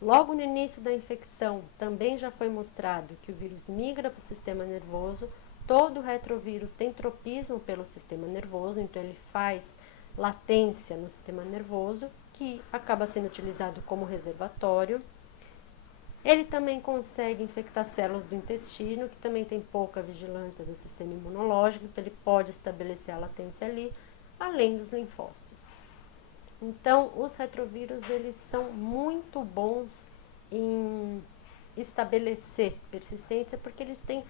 Logo no início da infecção, também já foi mostrado que o vírus migra para o sistema nervoso. Todo retrovírus tem tropismo pelo sistema nervoso, então ele faz latência no sistema nervoso, que acaba sendo utilizado como reservatório. Ele também consegue infectar células do intestino, que também tem pouca vigilância do sistema imunológico, então ele pode estabelecer a latência ali, além dos linfócitos. Então, os retrovírus, eles são muito bons em estabelecer persistência, porque eles têm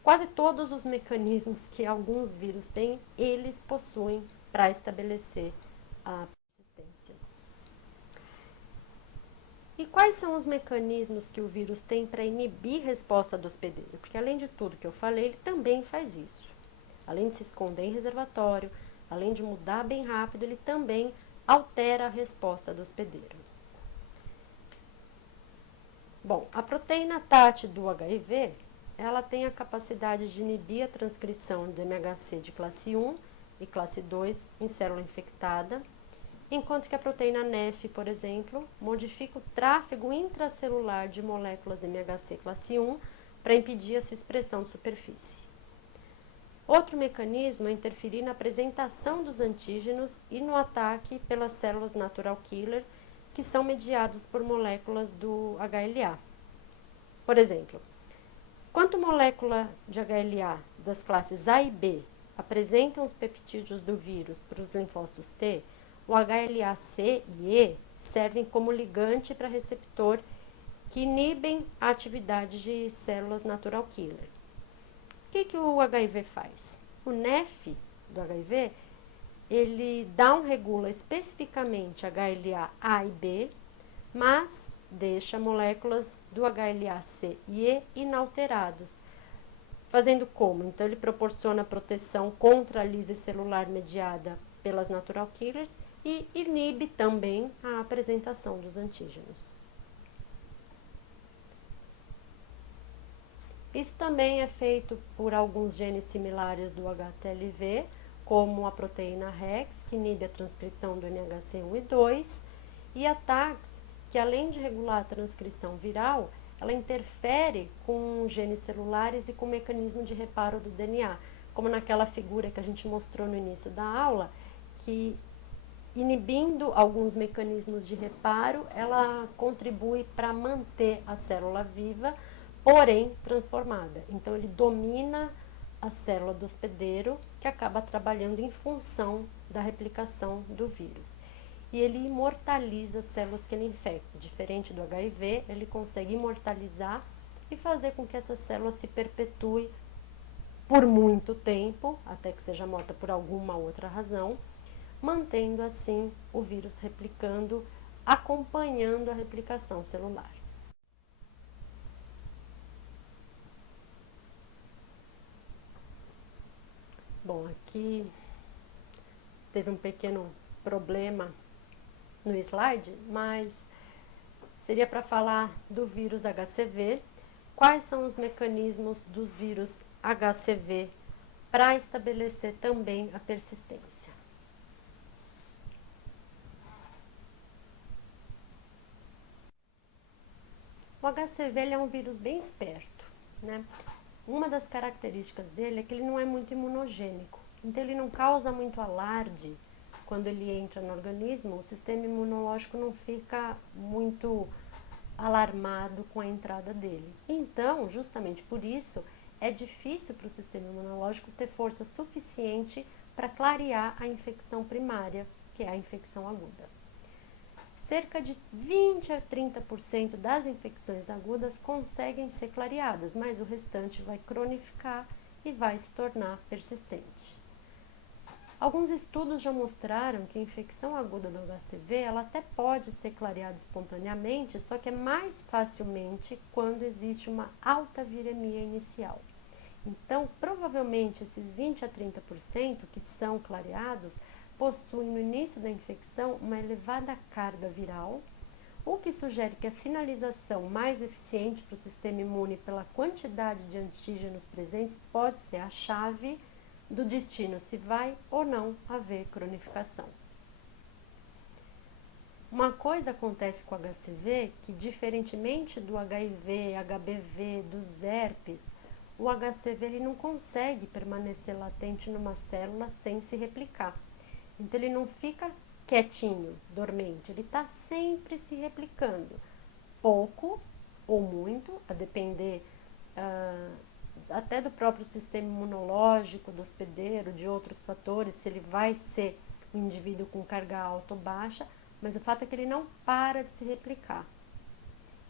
quase todos os mecanismos que alguns vírus têm, eles possuem para estabelecer a persistência. E quais são os mecanismos que o vírus tem para inibir resposta do hospedeiro? Porque além de tudo que eu falei, ele também faz isso. Além de se esconder em reservatório, além de mudar bem rápido, ele também altera a resposta do hospedeiro. Bom, a proteína TAT do HIV, ela tem a capacidade de inibir a transcrição do MHC de classe 1 e classe 2 em célula infectada, enquanto que a proteína NEF, por exemplo, modifica o tráfego intracelular de moléculas MHC classe 1 para impedir a sua expressão de superfície. Outro mecanismo é interferir na apresentação dos antígenos e no ataque pelas células natural killer, que são mediados por moléculas do HLA. Por exemplo, quanto molécula de HLA das classes A e B apresentam os peptídeos do vírus para os linfócitos T, o HLA-C e E servem como ligante para receptor que inibem a atividade de células natural killer. O que o HIV faz? O NEF do HIV, ele não regula especificamente HLA A e B, mas deixa moléculas do HLA-C e E inalterados. Fazendo como? Então, ele proporciona proteção contra a lise celular mediada pelas natural killers e inibe também a apresentação dos antígenos. Isso também é feito por alguns genes similares do HTLV, como a proteína REX, que inibe a transcrição do NHC1 e 2, e a TAX, que além de regular a transcrição viral, ela interfere com genes celulares e com o mecanismo de reparo do DNA, como naquela figura que a gente mostrou no início da aula, que inibindo alguns mecanismos de reparo, ela contribui para manter a célula viva, porém transformada. Então, ele domina a célula do hospedeiro, que acaba trabalhando em função da replicação do vírus. E ele imortaliza as células que ele infecta. Diferente do HIV, ele consegue imortalizar e fazer com que essa célula se perpetue por muito tempo, até que seja morta por alguma outra razão, mantendo assim o vírus replicando, acompanhando a replicação celular. Bom, aqui teve um pequeno problema no slide, mas seria para falar do vírus HCV. Quais são os mecanismos dos vírus HCV para estabelecer também a persistência? O HCV ele é um vírus bem esperto, né? Uma das características dele é que ele não é muito imunogênico, então ele não causa muito alarde quando ele entra no organismo, o sistema imunológico não fica muito alarmado com a entrada dele. Então, justamente por isso, é difícil para o sistema imunológico ter força suficiente para clarear a infecção primária, que é a infecção aguda. Cerca de 20 a 30% das infecções agudas conseguem ser clareadas, mas o restante vai cronificar e vai se tornar persistente. Alguns estudos já mostraram que a infecção aguda do HCV ela até pode ser clareada espontaneamente, só que é mais facilmente quando existe uma alta viremia inicial. Então, provavelmente, esses 20 a 30% que são clareados possuem no início da infecção uma elevada carga viral, o que sugere que a sinalização mais eficiente para o sistema imune pela quantidade de antígenos presentes pode ser a chave do destino, se vai ou não haver cronificação. Uma coisa acontece com o HCV que, diferentemente do HIV, HBV, dos herpes, o HCV ele não consegue permanecer latente numa célula sem se replicar. Então, ele não fica quietinho, dormente, ele está sempre se replicando, pouco ou muito, a depender até do próprio sistema imunológico, do hospedeiro, de outros fatores, se ele vai ser um indivíduo com carga alta ou baixa, mas o fato é que ele não para de se replicar.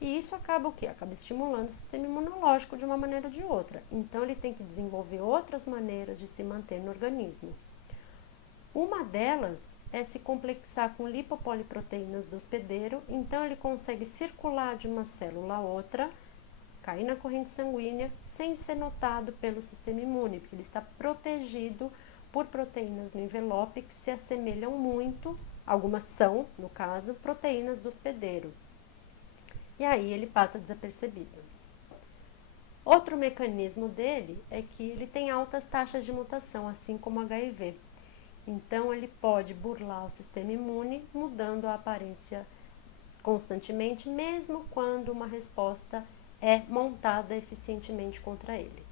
E isso acaba o quê? Acaba estimulando o sistema imunológico de uma maneira ou de outra. Então, ele tem que desenvolver outras maneiras de se manter no organismo. Uma delas é se complexar com lipopoliproteínas do hospedeiro, então ele consegue circular de uma célula a outra, cair na corrente sanguínea, sem ser notado pelo sistema imune, porque ele está protegido por proteínas no envelope que se assemelham muito, algumas são, no caso, proteínas do hospedeiro. E aí ele passa desapercebido. Outro mecanismo dele é que ele tem altas taxas de mutação, assim como o HIV. Então, ele pode burlar o sistema imune, mudando a aparência constantemente, mesmo quando uma resposta é montada eficientemente contra ele.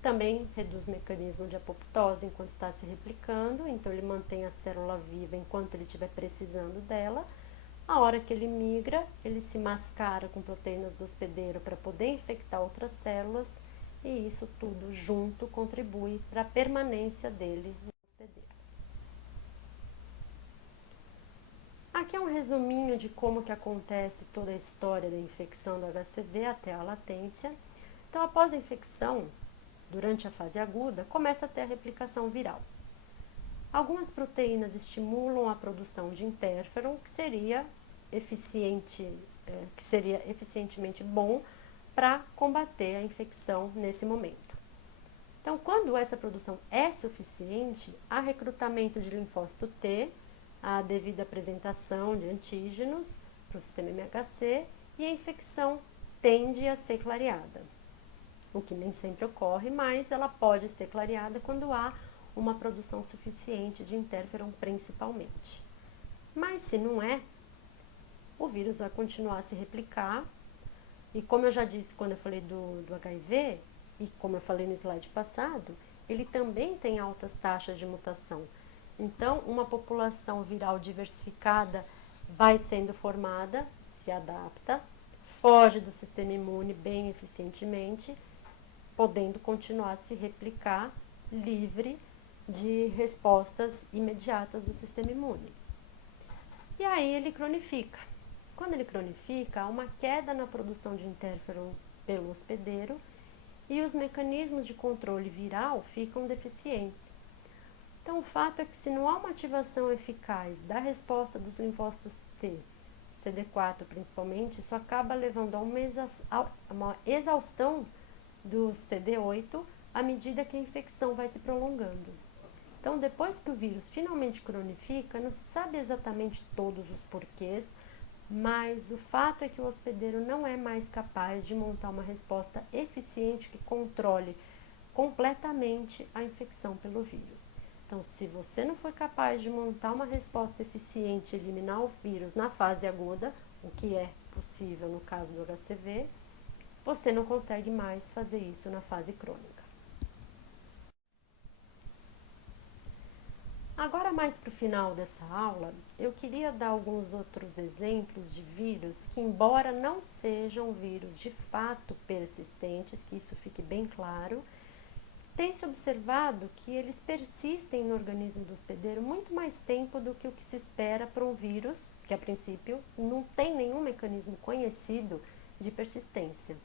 Também reduz o mecanismo de apoptose enquanto está se replicando, então ele mantém a célula viva enquanto ele estiver precisando dela. A hora que ele migra, ele se mascara com proteínas do hospedeiro para poder infectar outras células, e isso tudo junto contribui para a permanência dele no hospedeiro. Aqui é um resuminho de como que acontece toda a história da infecção do HCV até a latência. Então, após a infecção, durante a fase aguda, começa a ter a replicação viral. Algumas proteínas estimulam a produção de interferon, que seria eficientemente bom para combater a infecção nesse momento. Então, quando essa produção é suficiente, há recrutamento de linfócito T, a devida apresentação de antígenos para o sistema MHC e a infecção tende a ser clareada. O que nem sempre ocorre, mas ela pode ser clareada quando há uma produção suficiente de interferon principalmente. Mas se não é, o vírus vai continuar a se replicar e, como eu já disse quando eu falei do HIV e como eu falei no slide passado, ele também tem altas taxas de mutação. Então, uma população viral diversificada vai sendo formada, se adapta, foge do sistema imune bem eficientemente, podendo continuar a se replicar livre de respostas imediatas do sistema imune. E aí ele cronifica. Quando ele cronifica, há uma queda na produção de interferon pelo hospedeiro e os mecanismos de controle viral ficam deficientes. Então, o fato é que se não há uma ativação eficaz da resposta dos linfócitos T, CD4 principalmente, isso acaba levando a uma exaustão do CD8 à medida que a infecção vai se prolongando. Então, depois que o vírus finalmente cronifica, não se sabe exatamente todos os porquês, mas o fato é que o hospedeiro não é mais capaz de montar uma resposta eficiente que controle completamente a infecção pelo vírus. Então, se você não for capaz de montar uma resposta eficiente e eliminar o vírus na fase aguda, o que é possível no caso do HCV, você não consegue mais fazer isso na fase crônica. Agora, mais para o final dessa aula, eu queria dar alguns outros exemplos de vírus que, embora não sejam vírus de fato persistentes, que isso fique bem claro, tem-se observado que eles persistem no organismo do hospedeiro muito mais tempo do que o que se espera para um vírus, que a princípio não tem nenhum mecanismo conhecido de persistência.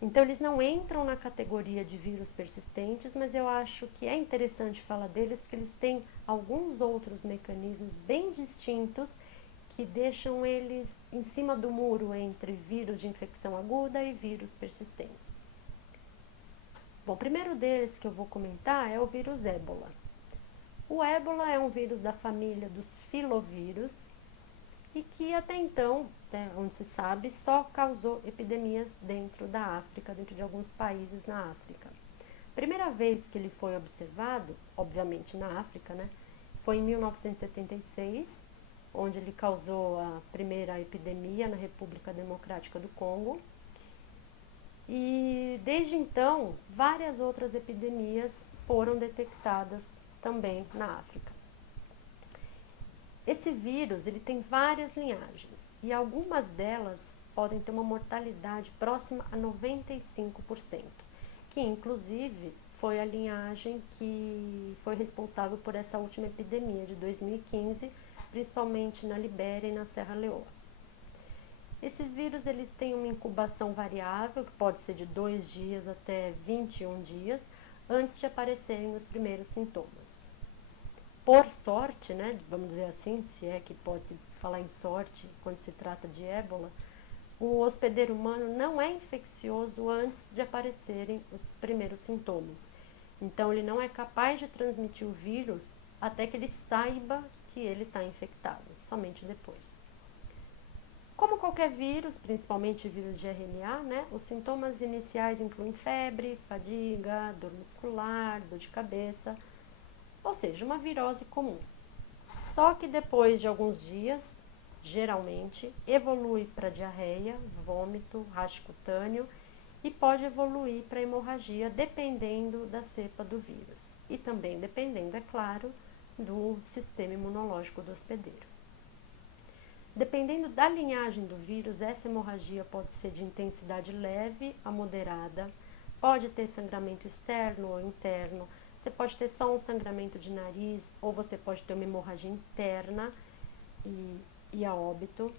Então, eles não entram na categoria de vírus persistentes, mas eu acho que é interessante falar deles porque eles têm alguns outros mecanismos bem distintos que deixam eles em cima do muro entre vírus de infecção aguda e vírus persistentes. Bom, o primeiro deles que eu vou comentar é o vírus ébola. O ébola é um vírus da família dos filovírus e que até então, onde se sabe, só causou epidemias dentro da África, dentro de alguns países na África. A primeira vez que ele foi observado, obviamente na África, foi em 1976, onde ele causou a primeira epidemia na República Democrática do Congo. E desde então, várias outras epidemias foram detectadas também na África. Esse vírus ele tem várias linhagens e algumas delas podem ter uma mortalidade próxima a 95%, que inclusive foi a linhagem que foi responsável por essa última epidemia de 2015, principalmente na Libéria e na Serra Leoa. Esses vírus eles têm uma incubação variável, que pode ser de 2 dias até 21 dias, antes de aparecerem os primeiros sintomas. Por sorte, vamos dizer assim, se é que pode-se falar em sorte quando se trata de ébola, o hospedeiro humano não é infeccioso antes de aparecerem os primeiros sintomas. Então, ele não é capaz de transmitir o vírus até que ele saiba que ele está infectado, somente depois. Como qualquer vírus, principalmente vírus de RNA, os sintomas iniciais incluem febre, fadiga, dor muscular, dor de cabeça, ou seja, uma virose comum. Só que depois de alguns dias, geralmente, evolui para diarreia, vômito, rash cutâneo e pode evoluir para hemorragia dependendo da cepa do vírus. E também dependendo, é claro, do sistema imunológico do hospedeiro. Dependendo da linhagem do vírus, essa hemorragia pode ser de intensidade leve a moderada, pode ter sangramento externo ou interno, você pode ter só um sangramento de nariz, ou você pode ter uma hemorragia interna e a óbito.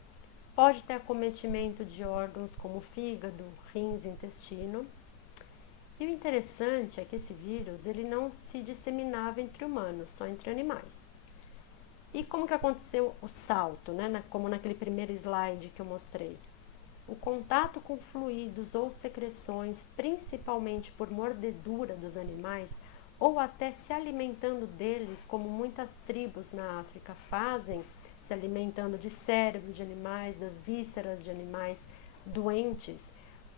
Pode ter acometimento de órgãos como fígado, rins, intestino. E o interessante é que esse vírus ele não se disseminava entre humanos, só entre animais. E como que aconteceu o salto, como naquele primeiro slide que eu mostrei? O contato com fluidos ou secreções, principalmente por mordedura dos animais, ou até se alimentando deles, como muitas tribos na África fazem, se alimentando de cérebros de animais, das vísceras de animais doentes,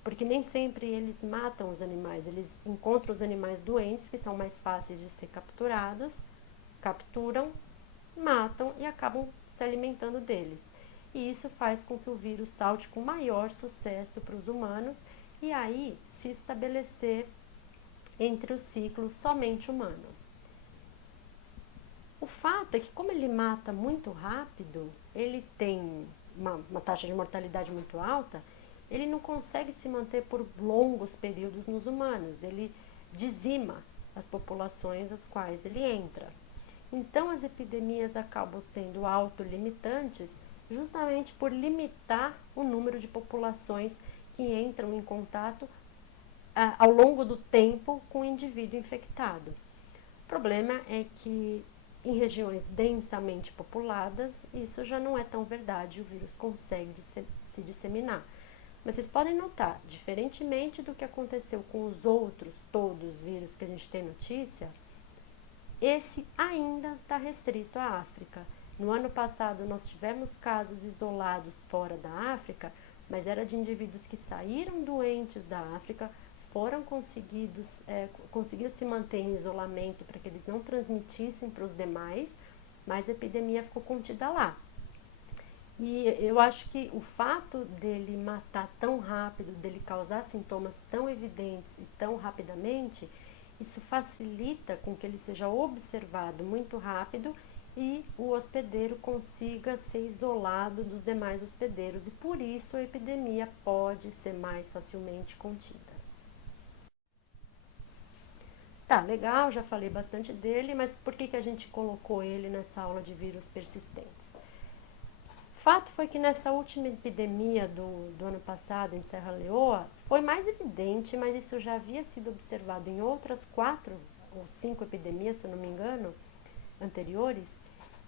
porque nem sempre eles matam os animais, eles encontram os animais doentes, que são mais fáceis de ser capturados, capturam, matam e acabam se alimentando deles. E isso faz com que o vírus salte com maior sucesso para os humanos e aí se estabelecer entre o ciclo somente humano. O fato é que, como ele mata muito rápido, ele tem uma taxa de mortalidade muito alta, ele não consegue se manter por longos períodos nos humanos, ele dizima as populações às quais ele entra. Então, as epidemias acabam sendo autolimitantes justamente por limitar o número de populações que entram em contato ao longo do tempo com o indivíduo infectado. O problema é que em regiões densamente populadas, isso já não é tão verdade, o vírus consegue se disseminar. Mas vocês podem notar, diferentemente do que aconteceu com os outros, todos os vírus que a gente tem notícia, esse ainda está restrito à África. No ano passado, nós tivemos casos isolados fora da África, mas era de indivíduos que saíram doentes da África, conseguiu se manter em isolamento para que eles não transmitissem para os demais, mas a epidemia ficou contida lá. E eu acho que o fato dele matar tão rápido, dele causar sintomas tão evidentes e tão rapidamente, isso facilita com que ele seja observado muito rápido e o hospedeiro consiga ser isolado dos demais hospedeiros. E por isso a epidemia pode ser mais facilmente contida. Tá, legal, já falei bastante dele, mas por que a gente colocou ele nessa aula de vírus persistentes? Fato foi que nessa última epidemia do ano passado em Serra Leoa, foi mais evidente, mas isso já havia sido observado em outras 4 ou 5 epidemias, se eu não me engano, anteriores,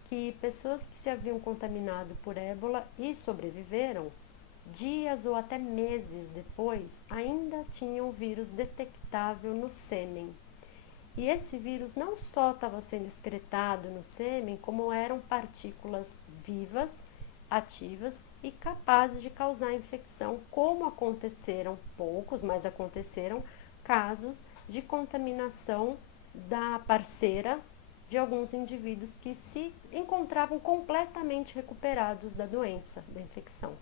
que pessoas que se haviam contaminado por ébola e sobreviveram, dias ou até meses depois, ainda tinham o vírus detectável no sêmen. E esse vírus não só estava sendo excretado no sêmen, como eram partículas vivas, ativas e capazes de causar infecção, como aconteceram poucos, mas aconteceram casos de contaminação da parceira de alguns indivíduos que se encontravam completamente recuperados da doença, da infecção.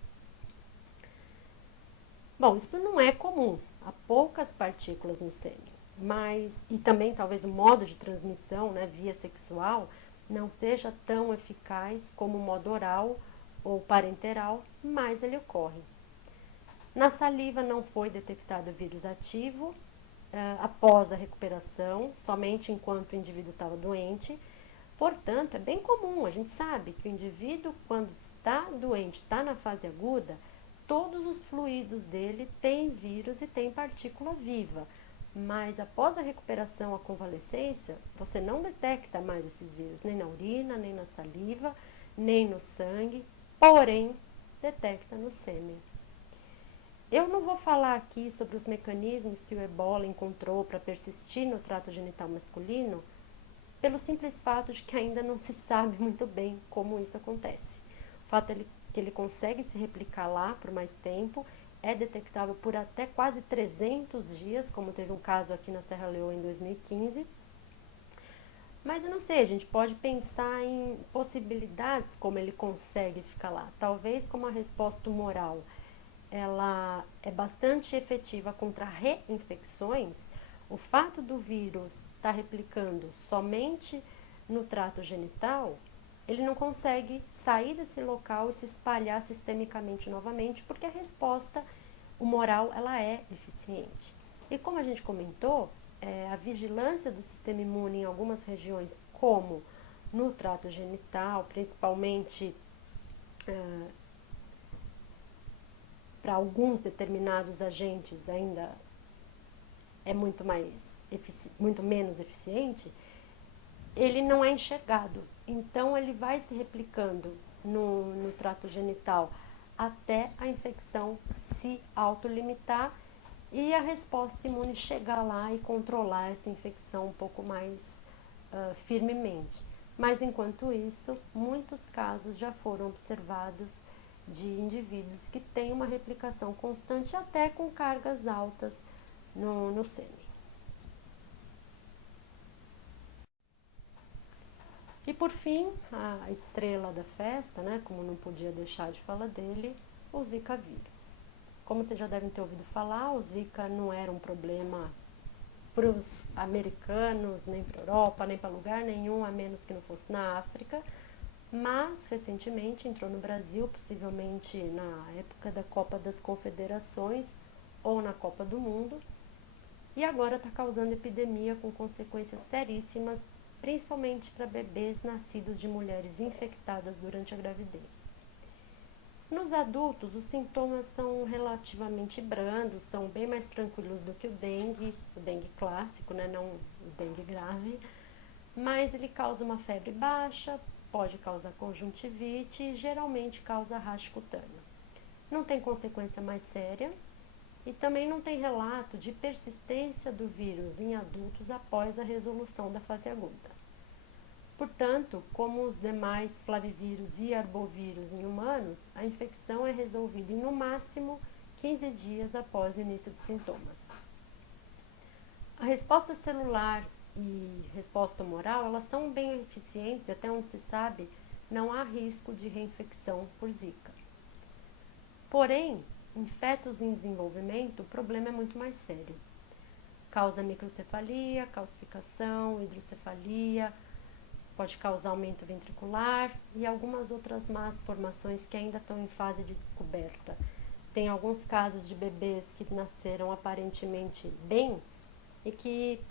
Bom, isso não é comum, há poucas partículas no sêmen, mas, e também talvez o modo de transmissão, né, via sexual, não seja tão eficaz como o modo oral ou parenteral, mas ele ocorre. Na saliva não foi detectado vírus ativo após a recuperação, somente enquanto o indivíduo estava doente. Portanto, é bem comum, a gente sabe que o indivíduo, quando está doente, está na fase aguda, todos os fluidos dele têm vírus e têm partícula viva. Mas após a recuperação, a convalescência, você não detecta mais esses vírus, nem na urina, nem na saliva, nem no sangue, porém, detecta no sêmen. Eu não vou falar aqui sobre os mecanismos que o ebola encontrou para persistir no trato genital masculino, pelo simples fato de que ainda não se sabe muito bem como isso acontece. O fato é que ele consegue se replicar lá por mais tempo, é detectável por até quase 300 dias, como teve um caso aqui na Serra Leoa em 2015. Mas eu não sei, a gente pode pensar em possibilidades como ele consegue ficar lá. Talvez como a resposta tumoral ela é bastante efetiva contra reinfecções, o fato do vírus estar replicando somente no trato genital, ele não consegue sair desse local e se espalhar sistemicamente novamente, porque a resposta humoral ela é eficiente. E como a gente comentou, a vigilância do sistema imune em algumas regiões, como no trato genital, principalmente para alguns determinados agentes ainda é muito menos eficiente, ele não é enxergado. Então ele vai se replicando no trato genital até a infecção se autolimitar e a resposta imune chegar lá e controlar essa infecção um pouco mais firmemente. Mas enquanto isso, muitos casos já foram observados de indivíduos que têm uma replicação constante até com cargas altas no sêmen. E por fim, a estrela da festa, né, como não podia deixar de falar dele, o Zika vírus. Como vocês já devem ter ouvido falar, o Zika não era um problema para os americanos, nem para a Europa, nem para lugar nenhum, a menos que não fosse na África, mas recentemente entrou no Brasil, possivelmente na época da Copa das Confederações ou na Copa do Mundo, e agora está causando epidemia com consequências seríssimas, principalmente para bebês nascidos de mulheres infectadas durante a gravidez. Nos adultos, os sintomas são relativamente brandos, são bem mais tranquilos do que o dengue clássico, né? Não o dengue grave, mas ele causa uma febre baixa, pode causar conjuntivite e geralmente causa rash cutâneo. Não tem consequência mais séria e também não tem relato de persistência do vírus em adultos após a resolução da fase aguda. Portanto, como os demais flavivírus e arbovírus em humanos, a infecção é resolvida em no máximo 15 dias após o início de sintomas. A resposta celular e resposta humoral, elas são bem eficientes, até onde se sabe, não há risco de reinfecção por Zika. Porém, em fetos em desenvolvimento, o problema é muito mais sério. Causa microcefalia, calcificação, hidrocefalia, pode causar aumento ventricular e algumas outras más formações que ainda estão em fase de descoberta. Tem alguns casos de bebês que nasceram aparentemente bem e que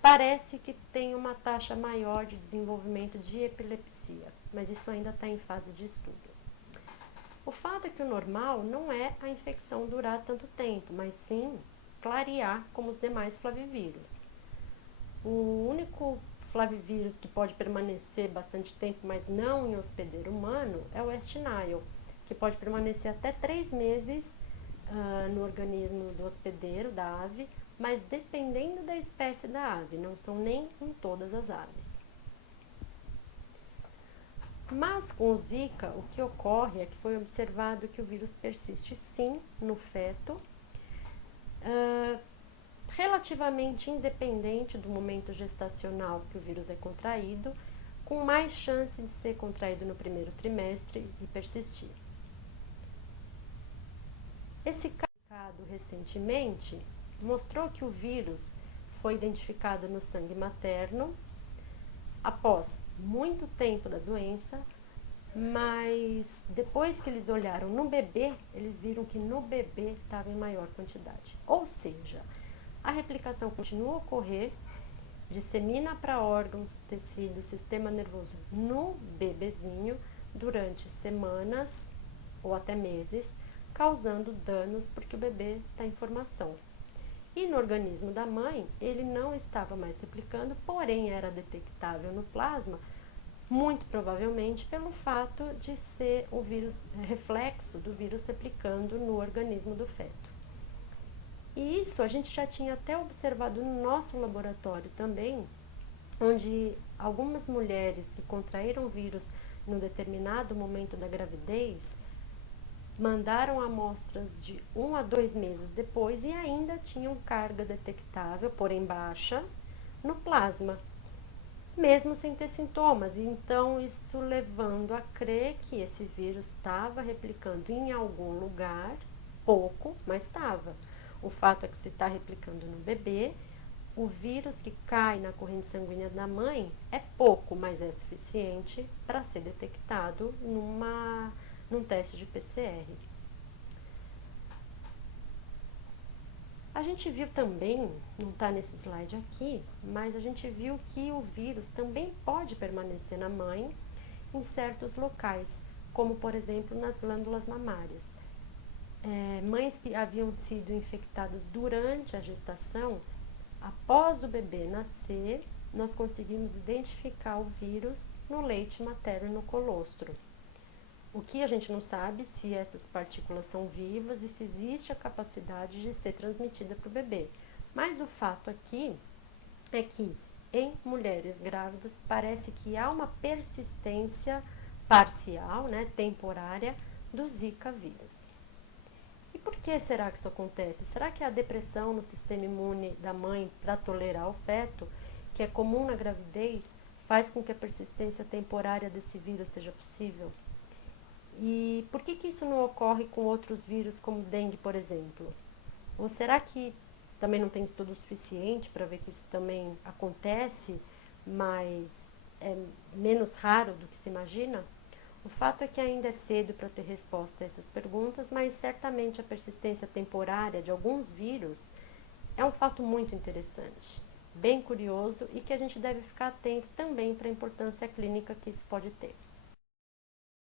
parece que tem uma taxa maior de desenvolvimento de epilepsia, mas isso ainda está em fase de estudo. O fato é que o normal não é a infecção durar tanto tempo, mas sim clarear como os demais flavivírus. O único flavivírus que pode permanecer bastante tempo, mas não em hospedeiro humano, é o West Nile, que pode permanecer até 3 meses no organismo do hospedeiro, da ave, mas dependendo da espécie da ave, não são nem em todas as aves. Mas com o Zika, o que ocorre é que foi observado que o vírus persiste sim no feto, relativamente independente do momento gestacional que o vírus é contraído, com mais chance de ser contraído no primeiro trimestre e persistir. Esse caso recentemente mostrou que o vírus foi identificado no sangue materno após muito tempo da doença, mas depois que eles olharam no bebê, eles viram que no bebê estava em maior quantidade. Ou seja, a replicação continua a ocorrer, dissemina para órgãos, tecido, sistema nervoso no bebezinho durante semanas ou até meses, causando danos porque o bebê está em formação. E no organismo da mãe, ele não estava mais replicando, porém era detectável no plasma, muito provavelmente pelo fato de ser o vírus, reflexo do vírus replicando no organismo do feto. E isso a gente já tinha até observado no nosso laboratório também, onde algumas mulheres que contraíram o vírus num determinado momento da gravidez mandaram amostras de 1 a 2 meses depois e ainda tinham carga detectável, porém baixa, no plasma, mesmo sem ter sintomas. Então, isso levando a crer que esse vírus estava replicando em algum lugar, pouco, mas estava. O fato é que se está replicando no bebê, o vírus que cai na corrente sanguínea da mãe é pouco, mas é suficiente para ser detectado num teste de PCR. A gente viu também, não está nesse slide aqui, mas a gente viu que o vírus também pode permanecer na mãe em certos locais, como por exemplo nas glândulas mamárias. Mães que haviam sido infectadas durante a gestação, após o bebê nascer, nós conseguimos identificar o vírus no leite materno e no colostro. O que a gente não sabe se essas partículas são vivas e se existe a capacidade de ser transmitida para o bebê. Mas o fato aqui é que em mulheres grávidas parece que há uma persistência parcial, temporária, do Zika vírus. E por que será que isso acontece? Será que a depressão no sistema imune da mãe para tolerar o feto, que é comum na gravidez, faz com que a persistência temporária desse vírus seja possível? E por que isso não ocorre com outros vírus, como dengue, por exemplo? Ou será que também não tem estudo suficiente para ver que isso também acontece, mas é menos raro do que se imagina? O fato é que ainda é cedo para ter resposta a essas perguntas, mas certamente a persistência temporária de alguns vírus é um fato muito interessante, bem curioso e que a gente deve ficar atento também para a importância clínica que isso pode ter.